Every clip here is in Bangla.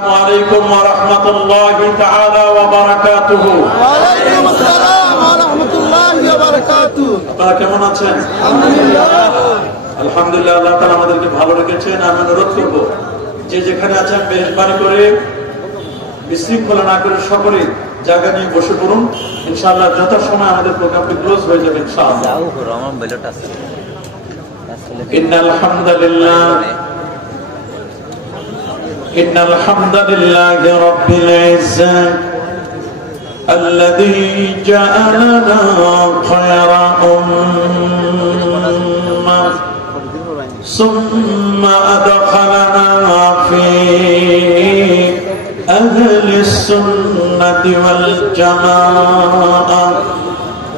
عليكم ورحمة الله تعالى وبركاته. وعليكم السلام ورحمة الله وبركاته. আপনারা কেমন আছেন? আলহামদুলিল্লাহ, আল্লাহ তাআলা আমাদেরকে ভালো রেখেছেন। আমি অনুরোধ করব যে যেখানে আছেন মেহেরবানি করে বিশৃঙ্খলা না করে সকলে জায়গা নিয়ে বসে পড়ুন। ইনশাআল্লাহ যথাসময় আমাদের প্রোগ্রামটি ক্লোজ হয়ে যাবে ইনশাআল্লাহ। إن الحمد لله رب العزة الذي جعلنا خير أمة ثم أدخلنا في أهل السنة والجماعة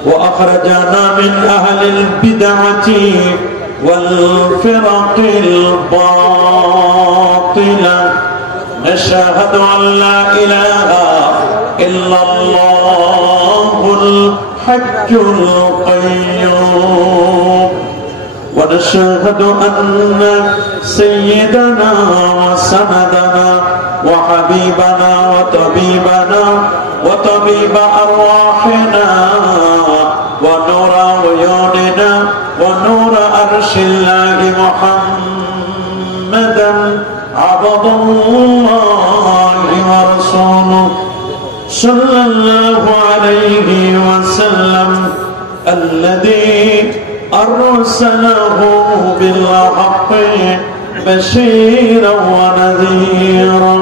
وأخرجنا من أهل البدعة والفرق الباطلة. نشهد أن لا إله إلا الله الحي القيوم ونشهد أن سيدنا وسندنا وحبيبنا وطبيب أرواحنا ونور عيوننا ونور عرش الله محمدا عبد الله ورسوله صلى الله عليه وسلم الذي أرسله بالحق بشيرا ونذيرا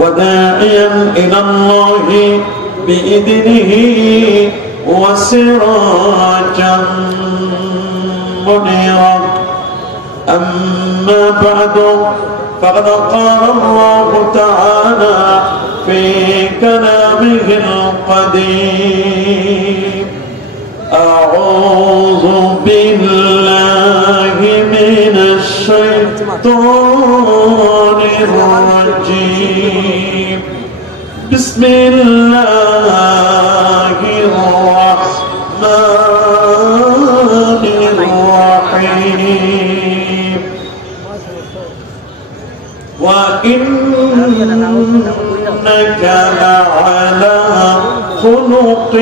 وداعيا إلى الله بإذنه وسراجا منيرا. أما بعد فقد قال الله تعالى في كلامه القديم: أعوذ بالله من الشيطان الرجيم. بسم الله الرحمن الرحيم. وإنك لعلى خلق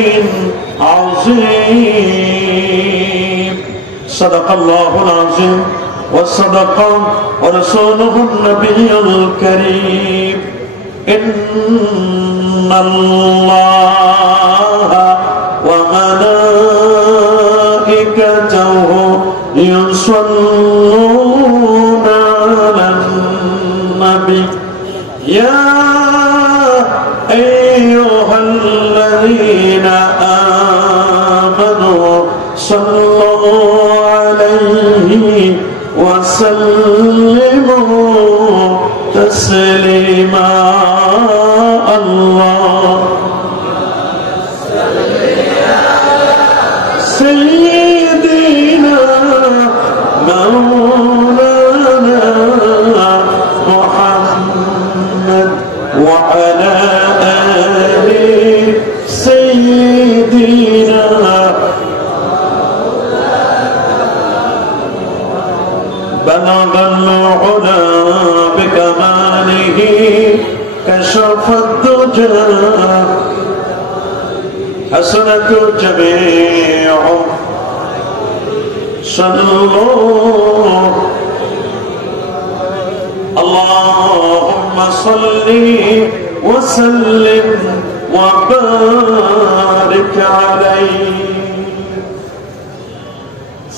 عظيم. صدق الله العظيم وصدق رسوله النبي الكريم. إن الله وملائكته يصلون على النبي يا أيها الذين آمنوا صلوا عليه وسلموا تسليما. الله سيدنا مولانا محمد وعلى آل سيدنا. بلغ العلا بكماله كشف الدجى حسنة جميع صلوا. اللهم صل وسلم وبارك عليه.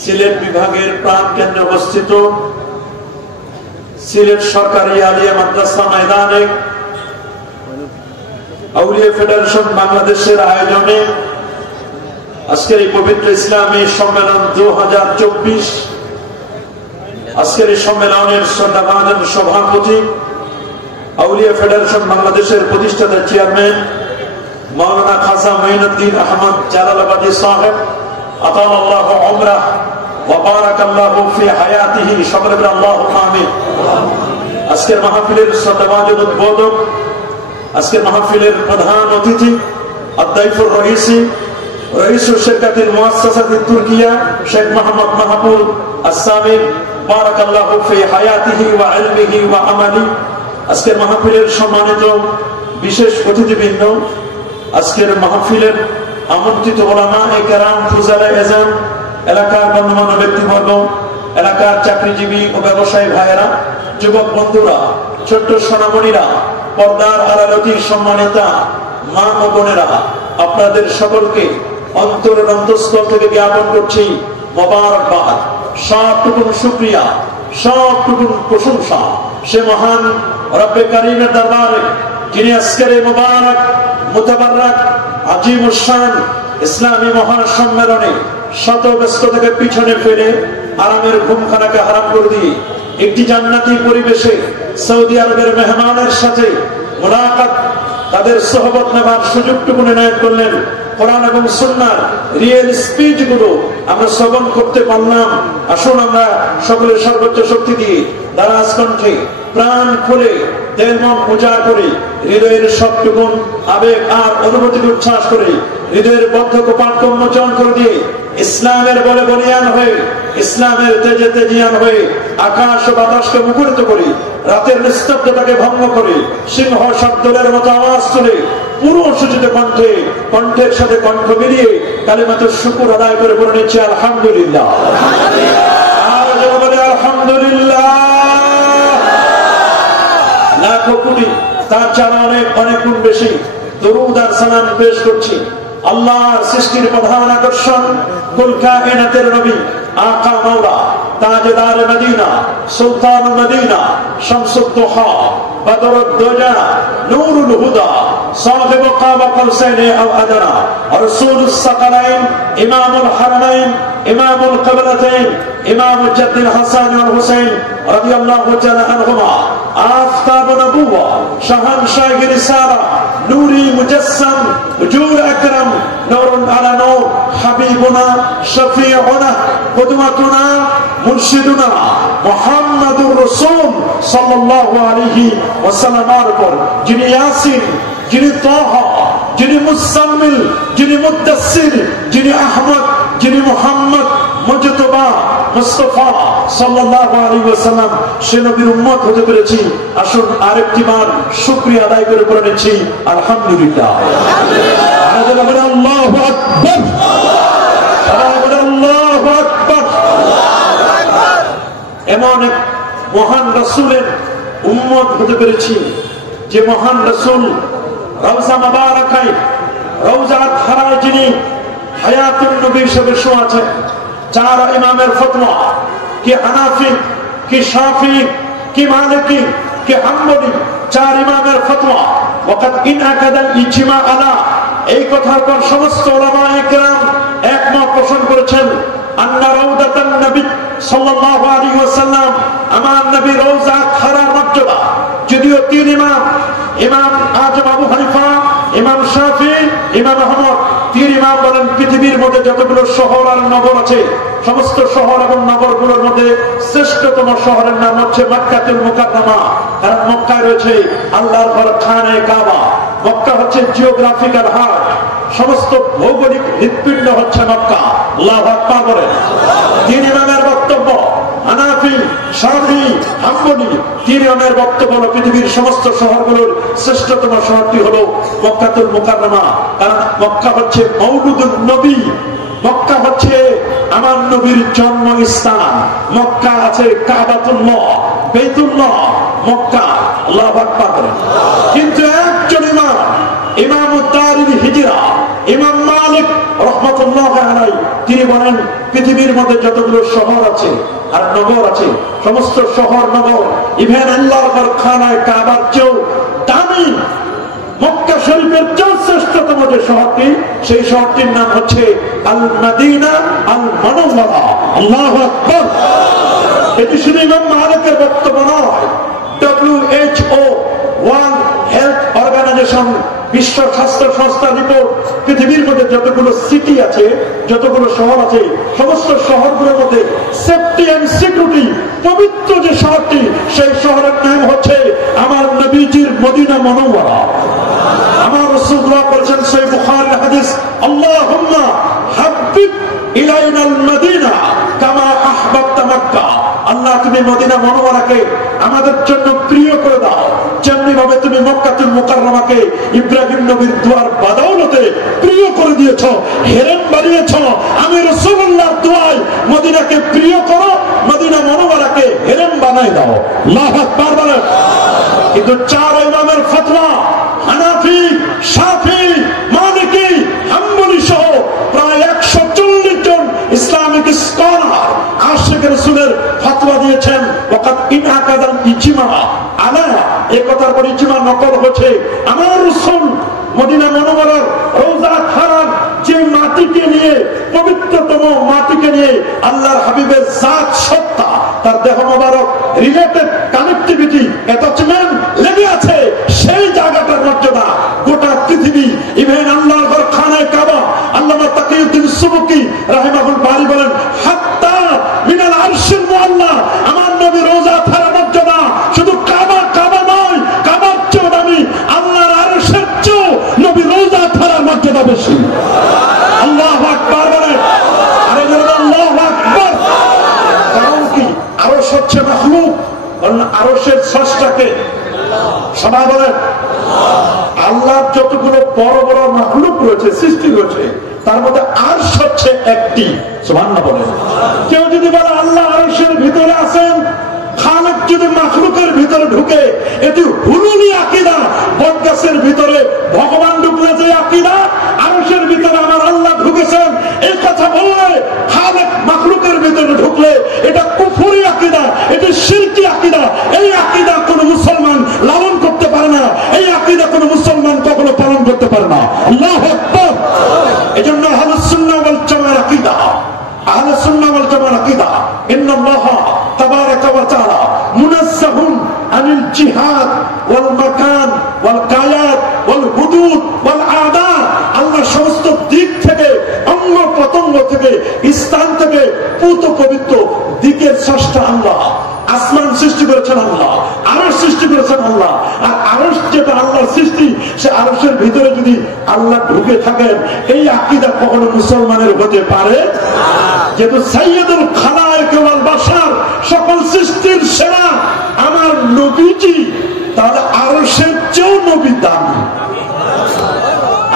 সিলেট বিভাগের প্রাণকেন্দ্রে অবস্থিত সিলেট সরকারি আলিয়া মাদ্রাসা ময়দানে আউলিয়া ফেডারেশন বাংলাদেশের আয়োজনে আজকের এই পবিত্র ইসলামী সম্মেলন 2024। আজকের এই সম্মেলনের শ্রদ্ধাভাজন সভাপতি আউলিয়া ফেডারেশন বাংলাদেশের প্রতিষ্ঠাতা চেয়ারম্যান মাওলানা খাজা মঈনুদ্দিন আহমদ জালালাবাদী সাহেব আতালাল্লাহু উমরাহ ওয়া বারাকাল্লাহু ফি হায়াতিহি। সকলে বলেন আল্লাহুম্মা আমিন। আজকের মাহফিলের শ্রদ্ধাভাজন উদ্বোধক, আজকের মাহফিলের প্রধান অতিথি আদ-দাইফুর রাইসি رئيس شركة المؤسسة التركية شيخ محمد محمود السامي بارك الله في حياته وعلمه وعمله আজকের মাহফিলের সম্মানিত বিশেষ অতিথিবৃন্দ, আজকের মাহফিলের আমন্ত্রিত ওলামা কেরাম, ফুজালে এজাম, এলাকার গণ্যমান্য ব্যক্তিবর্গ, এলাকার চাকরিজীবী ও ব্যবসায়ী ভাইয়েরা, যুবক বন্ধুরা, ছোট্ট সোনামণিরা, পর্দার আড়ালতি সম্মানিতা মা ও বোনেরা, আপনাদের সকলকে অন্তরের অন্তঃস্থল থেকে জ্ঞাপন করছি মোবারকবাদ। সবটুকুন শুকরিয়া, সবটুকুন প্রশংসা সে মহান রব্বে কারীমের দরবারে, যিনি আজকের এই মোবারক মুতাবারক আজিমুশ শান ইসলামী মহাসম্মেলনে শত ব্যস্ততাকে পিছনে ফেলে আরামের ঘুমখানাকে হারাম করে দিয়ে একটি জান্নাতি পরিবেশে সৌদি আরবের মেহমানের সাথে মুলাকাত, তাদের সোহবত নেবার সুযোগটুকু এনায়েত করলেন। কোরআন এবং সুন্নাহর রিয়েল স্পিচ গুলো আমরা শ্রবণ করতে পারলাম। আসুন আমরা সকলের সর্বোচ্চ শক্তি দিয়ে দারাজ কণ্ঠে প্রাণ খুলে দেহ মন উজাড় করে হৃদয়ের সবটুকুন আবেগ আর অনুভূতিকে উচ্ছ্বাস করে হৃদয়ের বদ্ধ কপাট উন্মোচন করে দিয়ে ইসলামের বলে বলিয়ান হয়ে, ইসলামের তেজে তেজিয়ান হয়ে আকাশ ও বাতাসকে মুখরিত করে, রাতের নিস্তব্ধতাকে ভঙ্গ করে সিংহ শব্দের মতো আওয়াজ তুলে পুরো সূচিত কণ্ঠে, কণ্ঠের সাথে কণ্ঠ মিলিয়ে কালিমাতুশ শুকর আদায় করে বলে নিচ্ছে আলহামদুলিল্লাহ। আর বলে আলহামদুলিল্লাহ। লাখো কোটি, তার ছাড়া অনেক অনেক গুণ বেশি দরুদ আর সালাম পেশ করছি আল্লাহর সৃষ্টির প্রধান আকর্ষণ, কুল কায়নাতের নবী, আকা মাওলা, তাজদার মদিনা, সুলতান মদিনা, শামসুদ দুহা, বদরুদ দুজা, নূরুল হুদা, সাহিব কাবা কৌসাইন আও আদনা, রাসূলুস সাকালাইন, ইমামুল হারামাইন, ইমামুল কিবলাতাইন, ইমাম জাদ্দুল হাসান ওয়াল হুসাইন রাদিয়াল্লাহু তাআলা আনহুমা, আফতাব নবুওয়া, শাহানশাহ রিসালা, নূরি মুজাসসাম, হুজুর আকরাম, নূরুন আলা নূর, হাবিবুনা, শফিউনা, কুদওয়াতুনা, মুরশিদুনা মুহাম্মাদুর রাসূল সাল্লাল্লাহু আলাইহি ওয়াসাল্লামের উপর যিনি ইয়াসিন, যিনি তাহা, যিনি মুসাম্মিল, যিনি মুদাসসির, যিনি আহমদ, যিনি মুহাম্মদ মুজতবা মুস্তাফা সাল্লাল্লাহু আলাইহি ওয়াসাল্লাম, সে নবীর উম্মত হতে পেরেছি। আসুন আরেকটি বার শুকরিয়া আদায় করে পড়ে নিচ্ছি আলহামদুলিল্লাহ। আল্লাহু আকবার, আল্লাহু আকবার। এমন এক মহান রাসূলের উম্মত হতে পেরেছি যে মহান রাসূল রওজা মুবারাকায়, রওজা খারায় যিনি হায়াতুন নবী হিসেবে শোয়া আছেন। চার ইমামের ফতোয়া, কে হানাফি, কে শাফি, কে মালিকি, কে হাম্বলি, চার ইমামের ফতোয়া। ওয়াকাদ ইনআকাদাল ইজমা আলা, এই কথার পর সমস্ত উলামায়ে কেরাম একমত পোষণ করেছেন আন্না রাউদাতান নবী সাল্লাল্লাহু আলাইহি ওয়াসাল্লাম, আমার নবী রওজা খারার মর্যাদা। যদিও তিন ইমাম, ইমাম আজম আবু হানিফা, ইমাম শাফি, ইমাম আহমদ, তিন ইমাম বলেন পৃথিবীর মধ্যে যতগুলো শহর আর নগর আছে, সমস্ত শহর এবং নগরগুলোর মধ্যে শ্রেষ্ঠতম শহরের নাম হচ্ছে মক্কাতুল মুকাররমা। কারণ মক্কায় রয়েছে আল্লাহর ঘর খানে কাবা। মক্কা হচ্ছে জিওগ্রাফিক্যাল হার্ট, সমস্ত ভৌগোলিক হৃৎপিণ্ড হচ্ছে মক্কা। আল্লাহু আকবার বলেন। তিন ইমামের বক্তব্য, হানাফি, শাফি, হাম্বলি, তিন ইমামের বক্তব্য হলো পৃথিবীর সমস্ত শহরগুলোর শ্রেষ্ঠতম শহরটি হলো মক্কাতুল মুকাররমা। কারণ মক্কা হচ্ছে মওলুদুন নবী, মক্কা হচ্ছে আমার নবীর জন্মস্থান। মক্কা আছে কাবাতুল্লাহ, বাইতুল্লাহ, মক্কা। আল্লাহু আকবার বলেন। কিন্তু একজন ইমাম, ইমামুদ দারিল হিজরা, ইমাম মালিক রাহমাতুল্লাহ আলাইহি, তিনি বলেন পৃথিবীর মধ্যে যতগুলো শহর আছে আর নগর আছে, সমস্ত শহর নগর ইভেন আল্লাহর ঘর খানায় কাবার চেয়েও দামি, মক্কা শরীফের চেয়ে শ্রেষ্ঠতম যে শহরটি, সেই শহরটির নাম হচ্ছে আল মদিনা আল মুনাওয়ারা। আল্লাহু আকবার। এটি শুধু ইমাম মালিকের বক্তব্য নয়, WHO, ওয়ার্ল্ড হেলথ অর্গানাইজেশন, বিশ্ব স্বাস্থ্য সংস্থার রিপোর্ট, পৃথিবীর মধ্যে যতগুলো সিটি আছে, যতগুলো শহর আছে, সমস্ত শহরগুলোর মধ্যে সেফটি এন্ড সিকিউরিটি পবিত্র যে শহরটি, সেই শহরের নাম হচ্ছে আমার নবীজির মদিনা মুনাওয়ারা। আমার রাসূলুল্লাহ বলেছেন সহিহ বুখারীর হাদিস, আল্লাহুম্মা হাব্বিব ইলাইনাল মদিনা কামা আহবাবতা মক্কা। আল্লাহ তুমি মদিনা মুনাওয়ারাকে আমাদের জন্য প্রিয় করে দাও, তেমনি ভাবে তুমি মক্কাতুল মুকাররমাকে ইব্রাহিম নবীর দুয়ার বাদৌলতে প্রিয় করে দিয়েছ, হেরেম বানিয়েছ। আমি রাসূলুল্লাহর দোয়ায় মদিনাকে প্রিয় করো, মদিনা মুনাওয়ারাকে হেরেম বানাই দাও। আল্লাহু আকবার বলেন। কিন্তু চার ইমামের ফতোয়া, হানাফি, শাফি, মালিকি, হাম্বলি সহ প্রায় 140 জন ইসলামিক স্কলার আশিক রাসূলের ফতোয়া দিয়েছেন ওয়াকাত ইনআকাদাল ইজমা আলা, এই কথার পর ইজমা নকল হচ্ছে। আমার রাসূল মদিনা মুনাওয়ারার রওজা খারার যে মাটিকে নিয়ে, পবিত্রতম মাটিকে নিয়ে আল্লাহর হাবিবের জাত সত্তা, তার দেহ মোবারক রিলেটেড কানেক্টিভিটি, অ্যাটাচমেন্ট লেগে আছে, সেই জায়গাটার মর্যাদা গোটা পৃথিবী, ইভেন আল্লাহর ঘর খানায় কাবা, আল্লামা তাকিউদ্দিন সুবকি রাহিমাহুল বারি বলেন হাত্তা মিনাল আরশিল মুআল্লা, আমার নবী রওজা খারার মর্যাদা শুধু কাবা কাবা নয়, কাবার চেয়েও দামি, আল্লাহর আরশের চেয়েও নবী রওজা খারার মর্যাদা বেশি। আল্লাহু আকবার বলেন। আরে বলেন আল্লাহু আকবার। কারণ কি? আরশ হচ্ছে মাখলুক, আরশের স্রষ্টাকে সবাই বলেন। আল্লাহর যতগুলো বড় বড় মাখলুক রয়েছে, সৃষ্টি রয়েছে, তার মধ্যে আরশ হচ্ছে একটি। সুবহানাল্লাহ বলেন। কেউ যদি বলে আল্লাহ আরশের ভিতরে আছেন, খালেক যদি মাখলুকের ভিতরে ঢুকে, এটি হুলুলি আকীদা। বটগাছের ভিতরে ভগবান ঢুকলে যে আকীদা, আরশের ভিতরে আমার আল্লাহ ঢুকেছেন, এই কথা বললে খালেক মাখলুকের ভিতরে ঢুকলে এটা কুফরি আকীদা, এটা শিরকি আকীদা। এই আকীদা কোন মুসলমান লালন করতে পারে না, এই আকীদা কোন মুসলমান কখনো পালন করতে পারে না। আল্লাহু আকবার। এজন্য আহলুস সুন্নাহ ওয়াল জামাআর আকীদা, আহলুস সুন্নাহ ওয়াল জামাআর আকীদা ইন্নাল্লাহ তাবারাকা ওয়া তাআলা মুনাজ্জাহুন আনিল জিহাদ ওয়াল মাকান ওয়াল কায়াত ওয়াল হুদুদ ওয়াল আদা। আল্লাহ সমস্ত দিক থেকে, অঙ্গ প্রত্যঙ্গ থেকে, স্থান থেকে পুত পবিত্র, দিকের স্রষ্টা আল্লাহ। আসমান সৃষ্টি করেছেন আল্লাহ, আরশ সৃষ্টি করেছেন আল্লাহ। আর আরশ যেটা আল্লাহর সৃষ্টি, সে আরশের ভিতরে যদি আল্লাহ ঢুকে থাকেন, এই আকীদা কখনো মুসলমানের হতে পারে? যেহেতু সাইয়্যিদুল খালায়েক ওয়াল বাশার, সকল সৃষ্টির সেরা আমার নবীজি, তাহলে আরশের চেয়েও নবী দামি।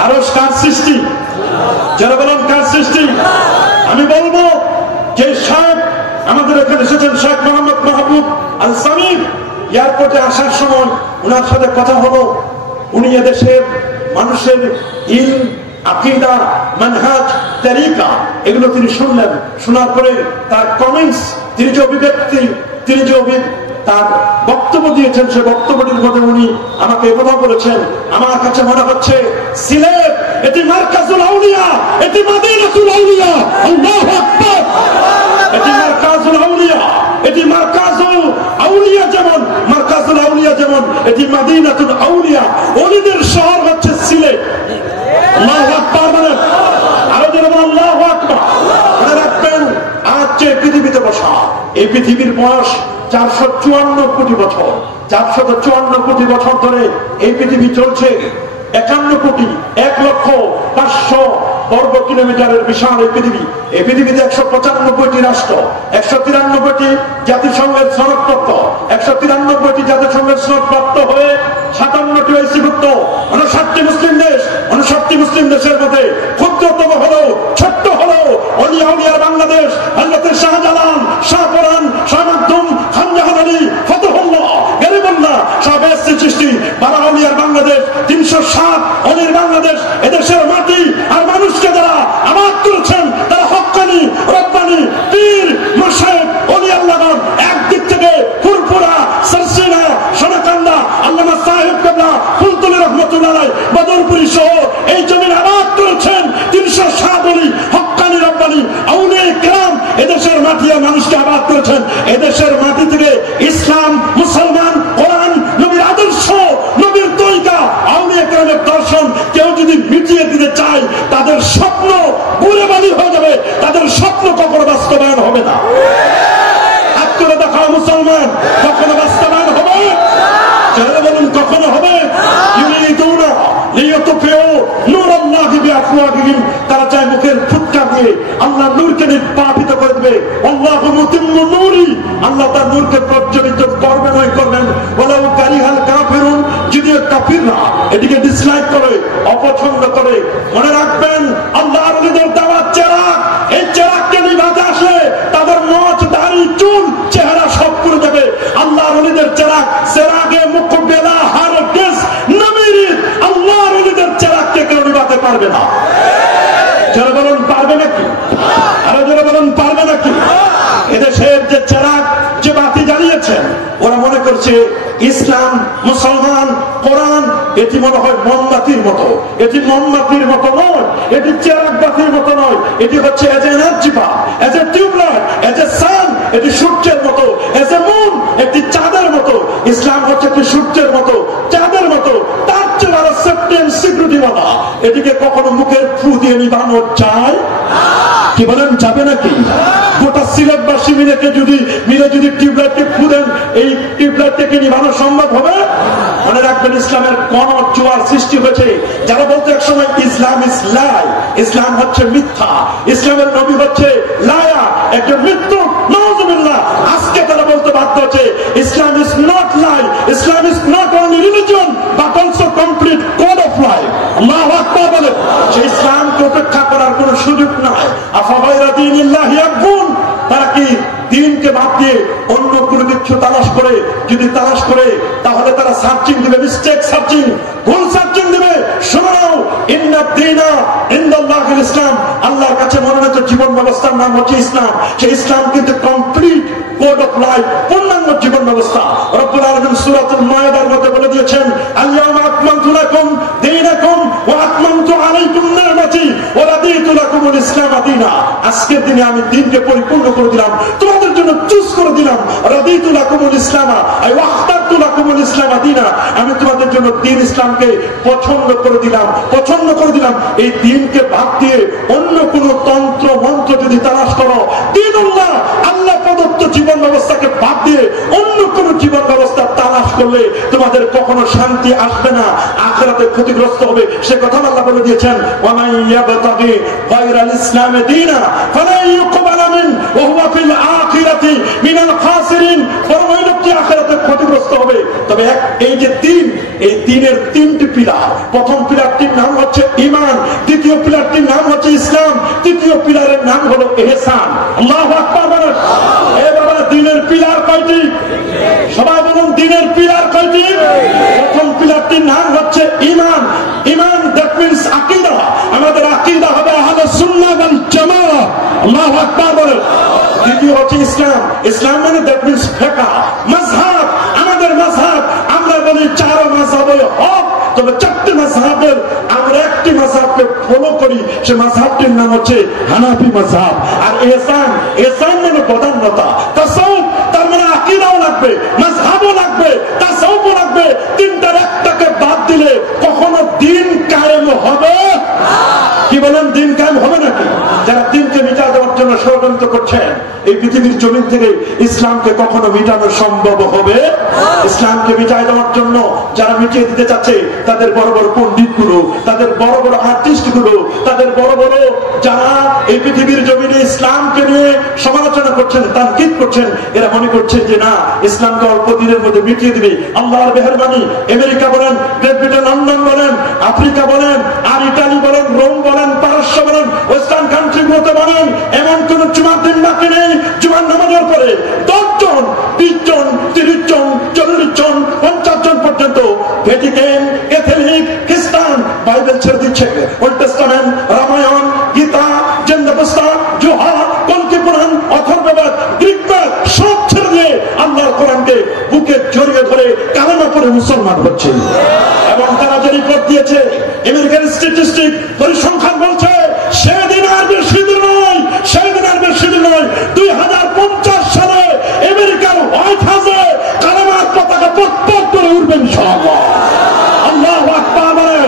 আরশ কার সৃষ্টি? যারা বলেন কার সৃষ্টি? আমি বলবো যে শায়েখ আমাদের এখানে এসেছেন, শেখ মোহাম্মদ মাহবুব আল সামির, এয়ারপোর্টে আসার সময় ওনার সাথে কথা হলো। উনি এদেশের মানুষের ইলম, আকীদা, মানহাজ, তরিকা এগুলো তিনি শুনলেন। শোনার পরে তার কমেন্টস, তিনি যে অভিব্যক্তি, তিনি যে তার বক্তব্য দিয়েছেন, সে বক্তব্যটির মধ্যে উনি আমাকে কথা বলেছেন। আমার কাছে মনে হচ্ছে সিলেট এটি মারকাজুল আউলিয়া, এটি মাদিনাতুল আউলিয়া। আল্লাহু আকবার। এটি মারকাজুল আউলিয়া, এটি মারকাজুল আউলিয়া, যেমন মারকাজুল আউলিয়া, যেমন এটি মাদিনাতুল আউলিয়া। ওলিদের শহর হচ্ছে সিলেট। আল্লাহু আকবার বলেন। আরো যেমন আল্লাহু আকবার। মনে রাখবেন, আজ যে পৃথিবীতে বসা, এই পৃথিবীর বয়স 454 কোটি বছর। 454 কোটি বছর ধরে এই পৃথিবী চলছে। 51 কোটি 1,05,00,000 বর্গ কিলোমিটারের বিশাল এই পৃথিবী। এই পৃথিবীতে 195টি রাষ্ট্র, 193টি জাতিসংঘের সনদপ্রাপ্ত, 193টি জাতিসংঘের সনদপ্রাপ্ত হয়ে 57টি ঐক্যভুক্ত, 59টি মুসলিম দেশ। 59টি মুসলিম দেশের মধ্যে ক্ষুদ্রতম হলো, ছোট্ট হলো অলিয়া উলিয়ার বাংলাদেশ। হযরত শাহজালাল, শাহপরান, শাহ মাকদুম, খান জাহান আলী, ফতহুল্লাহ, গরিবুল্লাহ, শাহ বেহেশতি চিশতি, বারাউলিয়ার বাংলাদেশ, 307 অলির বাংলাদেশ। এদেশের মাটি আর মানুষকে যারা আবাদ করেছেন, তারা হক্কানি, রব্বানি, পীর, মাশায়েখ, ওলি আল্লাহগণ। একদিক থেকে ফুরফুরা, সরসিনা, সোনাকান্দা, আল্লামা সাহেব কেবলা, ফুলতলি রহমতুল্লাহ আলাইহি, বদরপুরি সহ এই জমিন আবাদ করেছেন 307 অলি, হক্কানি, রব্বানি, আউলিয়া কিরাম। এদেশের মাটি আর মানুষকে আবাদ করেছেন। এদেশের মাটি থেকে ইসলাম, মুসলমান, কোরআন, নবীর আদর্শ, নবীর তরিকা, আউলিয়া কিরামের দর্শন কেউ যদি মিটিয়ে দিতে চায়, তাদের স্বপ্ন গুড়েবালি হয়ে যাবে, তাদের স্বপ্ন কখনো বাস্তবায়ন হবে না। হাত করে দেখাও মুসলমান, কখনো বাস্তবায়ন হবে? যারা বলুন কখনো হবে? ইউরিদুনা লিইউতফিউ নূরাল্লাহি বিআফওয়াহিহিম, তারা চায় মুখের ফুৎকার দিয়ে আল্লাহর নূরকে নির্বাপিত করে দেবে। আল্লাহু মুতিম্মু নূরি, আল্লাহ তার নূরকে প্রজ্বলিত করবেন, ওই করবেন। ওয়ালাউ কারিহাল কাফিরুন, না, এটিকে ডিসলাইক করে, অপছন্দ করে। মনে রাখবেন, আল্লাহর ওলিদের দেওয়া চেরাগ, এই চেরাগকে নিভাতে আসলে তাদের মচ, দাড়ি, চুল, চেহারা সব পুড়ে যাবে। আল্লাহর ওলিদের চেরাগ, চেরাগে মুকবেলা হারগিজ নামিরিদ, আল্লাহর ওলিদের চেরাগকে কেউ নিভাতে পারবে না। যারা বলেন পারবে নাকি? আরো যারা বলেন পারবে নাকি? এদেশের যে চেরাগ, যে বাতি জ্বালিয়েছেন, ওরা মনে করছে ইসলাম, মুসলমান, কোরআন এটি মনে হয় মোমবাতির মতো। এটি মোমবাতির মতো নয়, এটি চেরাগ বাতির মতো নয়। এটি হচ্ছে as a energy bulb, as a tubelight, as a sun, এটি সূর্যের মতো, এজ এ মুন, একটি চাঁদের মতো। ইসলাম হচ্ছে একটি সূর্যের মতো, চাঁদের মতো, তার চেয়ে আরো সেফটি সিকিউরিটি বালা। এটিকে কখনো মুখের ফু দিয়ে নিভানো যায়? কি বলেন, যাবে নাকি? গোটা সিলেটবাসী মিলে যদি টিউবলাইটকে ফু দেন, এই টিউবলাইটকে নিভানো সম্ভব হবে? মনে রাখবেন, ইসলামের কোন জোয়ার সৃষ্টি হয়েছে। যারা বলতো একসময় ইসলাম ইস লাই, ইসলাম হচ্ছে মিথ্যা, ইসলামের নবী হচ্ছে লায়া, একজন মৃত্যু, নাউযুবিল্লাহ। আজকে তারা বলতে বাধ্য হচ্ছে Islam is not lie, Islam is not only religion but also complete code of life. আল্লাহু আকবার বলে। সেই ইসলামকে উপেক্ষা করার কোন সুযোগ নাই। আফাগায়রা দীনিল্লাহি ইয়াবগুন, তারা কি দ্বীনকে বাদ দিয়ে অন্য কোনো কিছু তালাশ করে? যদি তালাশ করে তাহলে তারা সার্চিং দিবে, মিস্টেক সার্চিং, ভুল সার্চিং দিবে। শুনে নাও, ইন্না দীনা ইনদাল্লাহিল ইসলাম, আল্লাহর কাছে মনোনীত জীবন ব্যবস্থার নাম হচ্ছে ইসলাম। সেই ইসলাম কিন্তু কমপ্লিট কোড অফ লাইফ, পূর্ণাঙ্গ জীবন ব্যবস্থা। রব্বুল আলামিন সূরাতুল মায়েদার মধ্যে বলে দিয়েছেন, আল-ইয়াওমা আকমালতু লাকুম দীনাকুম ওয়া আতমামতু আলাইকুম নি'মাতি ওয়া রাদিতু লাকুমুল ইসলাম দীনা। আজকের দিনে আমি দ্বীনকে পরিপূর্ণ করে দিলাম, তোমাদের জন্য চুজ করে দিলাম। রাদিতু লাকুমুল ইসলাম আই ওয়াখতারতু লাকুমুল ইসলাম দীনা, আমি তোমাদের জন্য দ্বীন ইসলামকে পছন্দ করে দিলাম, পছন্দ করে দিলাম। এই দ্বীনকে বাদ দিয়ে অন্য কোন তন্ত্র মন্ত্র যদি তালাশ করো, দ্বীনুল্লাহ, আল্লাহ প্রদত্ত জীবন ব্যবস্থাকে বাদ দিয়ে অন্য কোন জীবন ব্যবস্থা তালাশ করলে তোমাদের কখনো শান্তি আসবে না, আখিরাতে ক্ষতিগ্রস্ত হবে। সে কথা আল্লাহ বলে দিয়েছেন, ওয়া মান ইয়াবতাগি গায়রাল ইসলামি দীনা ফালা ইউকবালা মিন ওয়া হুয়া ফিল আখিরাতি মিনাল খাসিরিন, ওই লোকটি আখিরাতে ক্ষতিগ্রস্ত হবে। তবে এই যে দ্বীন, এই দ্বীনের তিনটি পিলার। প্রথম পিলারটির নাম হচ্ছে ঈমান, দ্বিতীয় পিলারটির নাম হচ্ছে ইসলাম, তৃতীয় পিলারের নাম হলো ইহসান। আল্লাহু আকবার বলেন। এ বাবা, দ্বীনের পিলার কয়টি? সবাই বলুন, দ্বীনের পিলার কয়টি? প্রথম পিলারটির নাম হচ্ছে ঈমান। ঈমান দ্যাট মিন্স আকীদা। আমাদের আকীদা হবে আহলে সুন্নাহ ওয়াল জামাআহ। আল্লাহু আকবার বলেন। দ্বিতীয় হচ্ছে ইসলাম। ইসলাম মানে দ্যাট মিন্স ফিকহ, মাযহাব। আমাদের মাযহাব, আমরা বলি চার মাযহাবে হক, তবে চারটি মাযহাবের আমরা একটি মাযহাবকে ফলো করি, সে মাযহাবটির নাম হচ্ছে হানাফি মাযহাব। আর ইহসান, ইহসান মানে প্রধানতা। তাসাউফ, তার মানে আকীদাও লাগবে, মাযহাবও লাগবে, তাসাউফও লাগবে। তিনটার একটাকে বাদ দিলে কখনো দ্বীন কায়েম হবে? কি বলেন, দ্বীন কায়েম হবে নাকি? যারা দ্বীনকে মিটা দেওয়ার জন্য ষড়যন্ত্র করছেন, এই পৃথিবীর জমিন থেকে ইসলামকে কখনো মিটানো সম্ভব হবে? ইসলামকে মিটাই দেওয়ার জন্য যারা মিটিয়ে দিতে চাচ্ছে, তাদের বড় বড় পণ্ডিত গুলো, তাদের বড় বড় আর্টিস্ট গুলো, তাদের বড় বড় যারা এই পৃথিবীর জমিনে ইসলামকে নিয়ে সমালোচনা করছেন, তানকিদ করছেন, এরা মনে করছেন যে না, ইসলামকে অল্প দিনের মধ্যে মিটিয়ে দিবে। আল্লাহর মেহেরবানি, আমেরিকা বলেন, গ্রেট ব্রিটেন, লন্ডন বলেন, আফ্রিকা বলেন, আর ইটালি বলেন, রোম বলেন, পারস্য বলেন, ওয়েস্টার্ন কান্ট্রি গুলোতে বলেন, এমন কোন জুমার দিন বাকি নেই জুমার নামাজের পরে 10 জন, 20 জন, 30 জন, 40 জন, 50 জন পর্যন্ত ভ্যাটিকান, ক্যাথলিক, খ্রিস্টান বাইবেল ছেড়ে দিচ্ছে। ওল্ড টেস্টামেন্ট, রামায়ণ, গীতা, জেন্দাবস্তা, জোহা, কলকি পুরাণ, অথর্ববেদ, গ্রীকবেদ সব ছেড়ে দিয়ে আল্লাহর কোরআনকে বুকে জড়িয়ে ধরে কালেমা পড়ে মুসলমান হচ্ছে। এবং তারা যে রিপোর্ট দিয়েছে, আমেরিকান স্ট্যাটিস্টিক পরিসংখ্যান বলছে, সেদিন আর বেশি দিন নয়, সেদিন আর বেশি দিন নয়, 2050 সালে আমেরিকার হোয়াইট হাউসে কালেমার পতাকা পথ করে উঠবেন ইনশাআল্লাহ। আল্লাহু আকবার বলেন।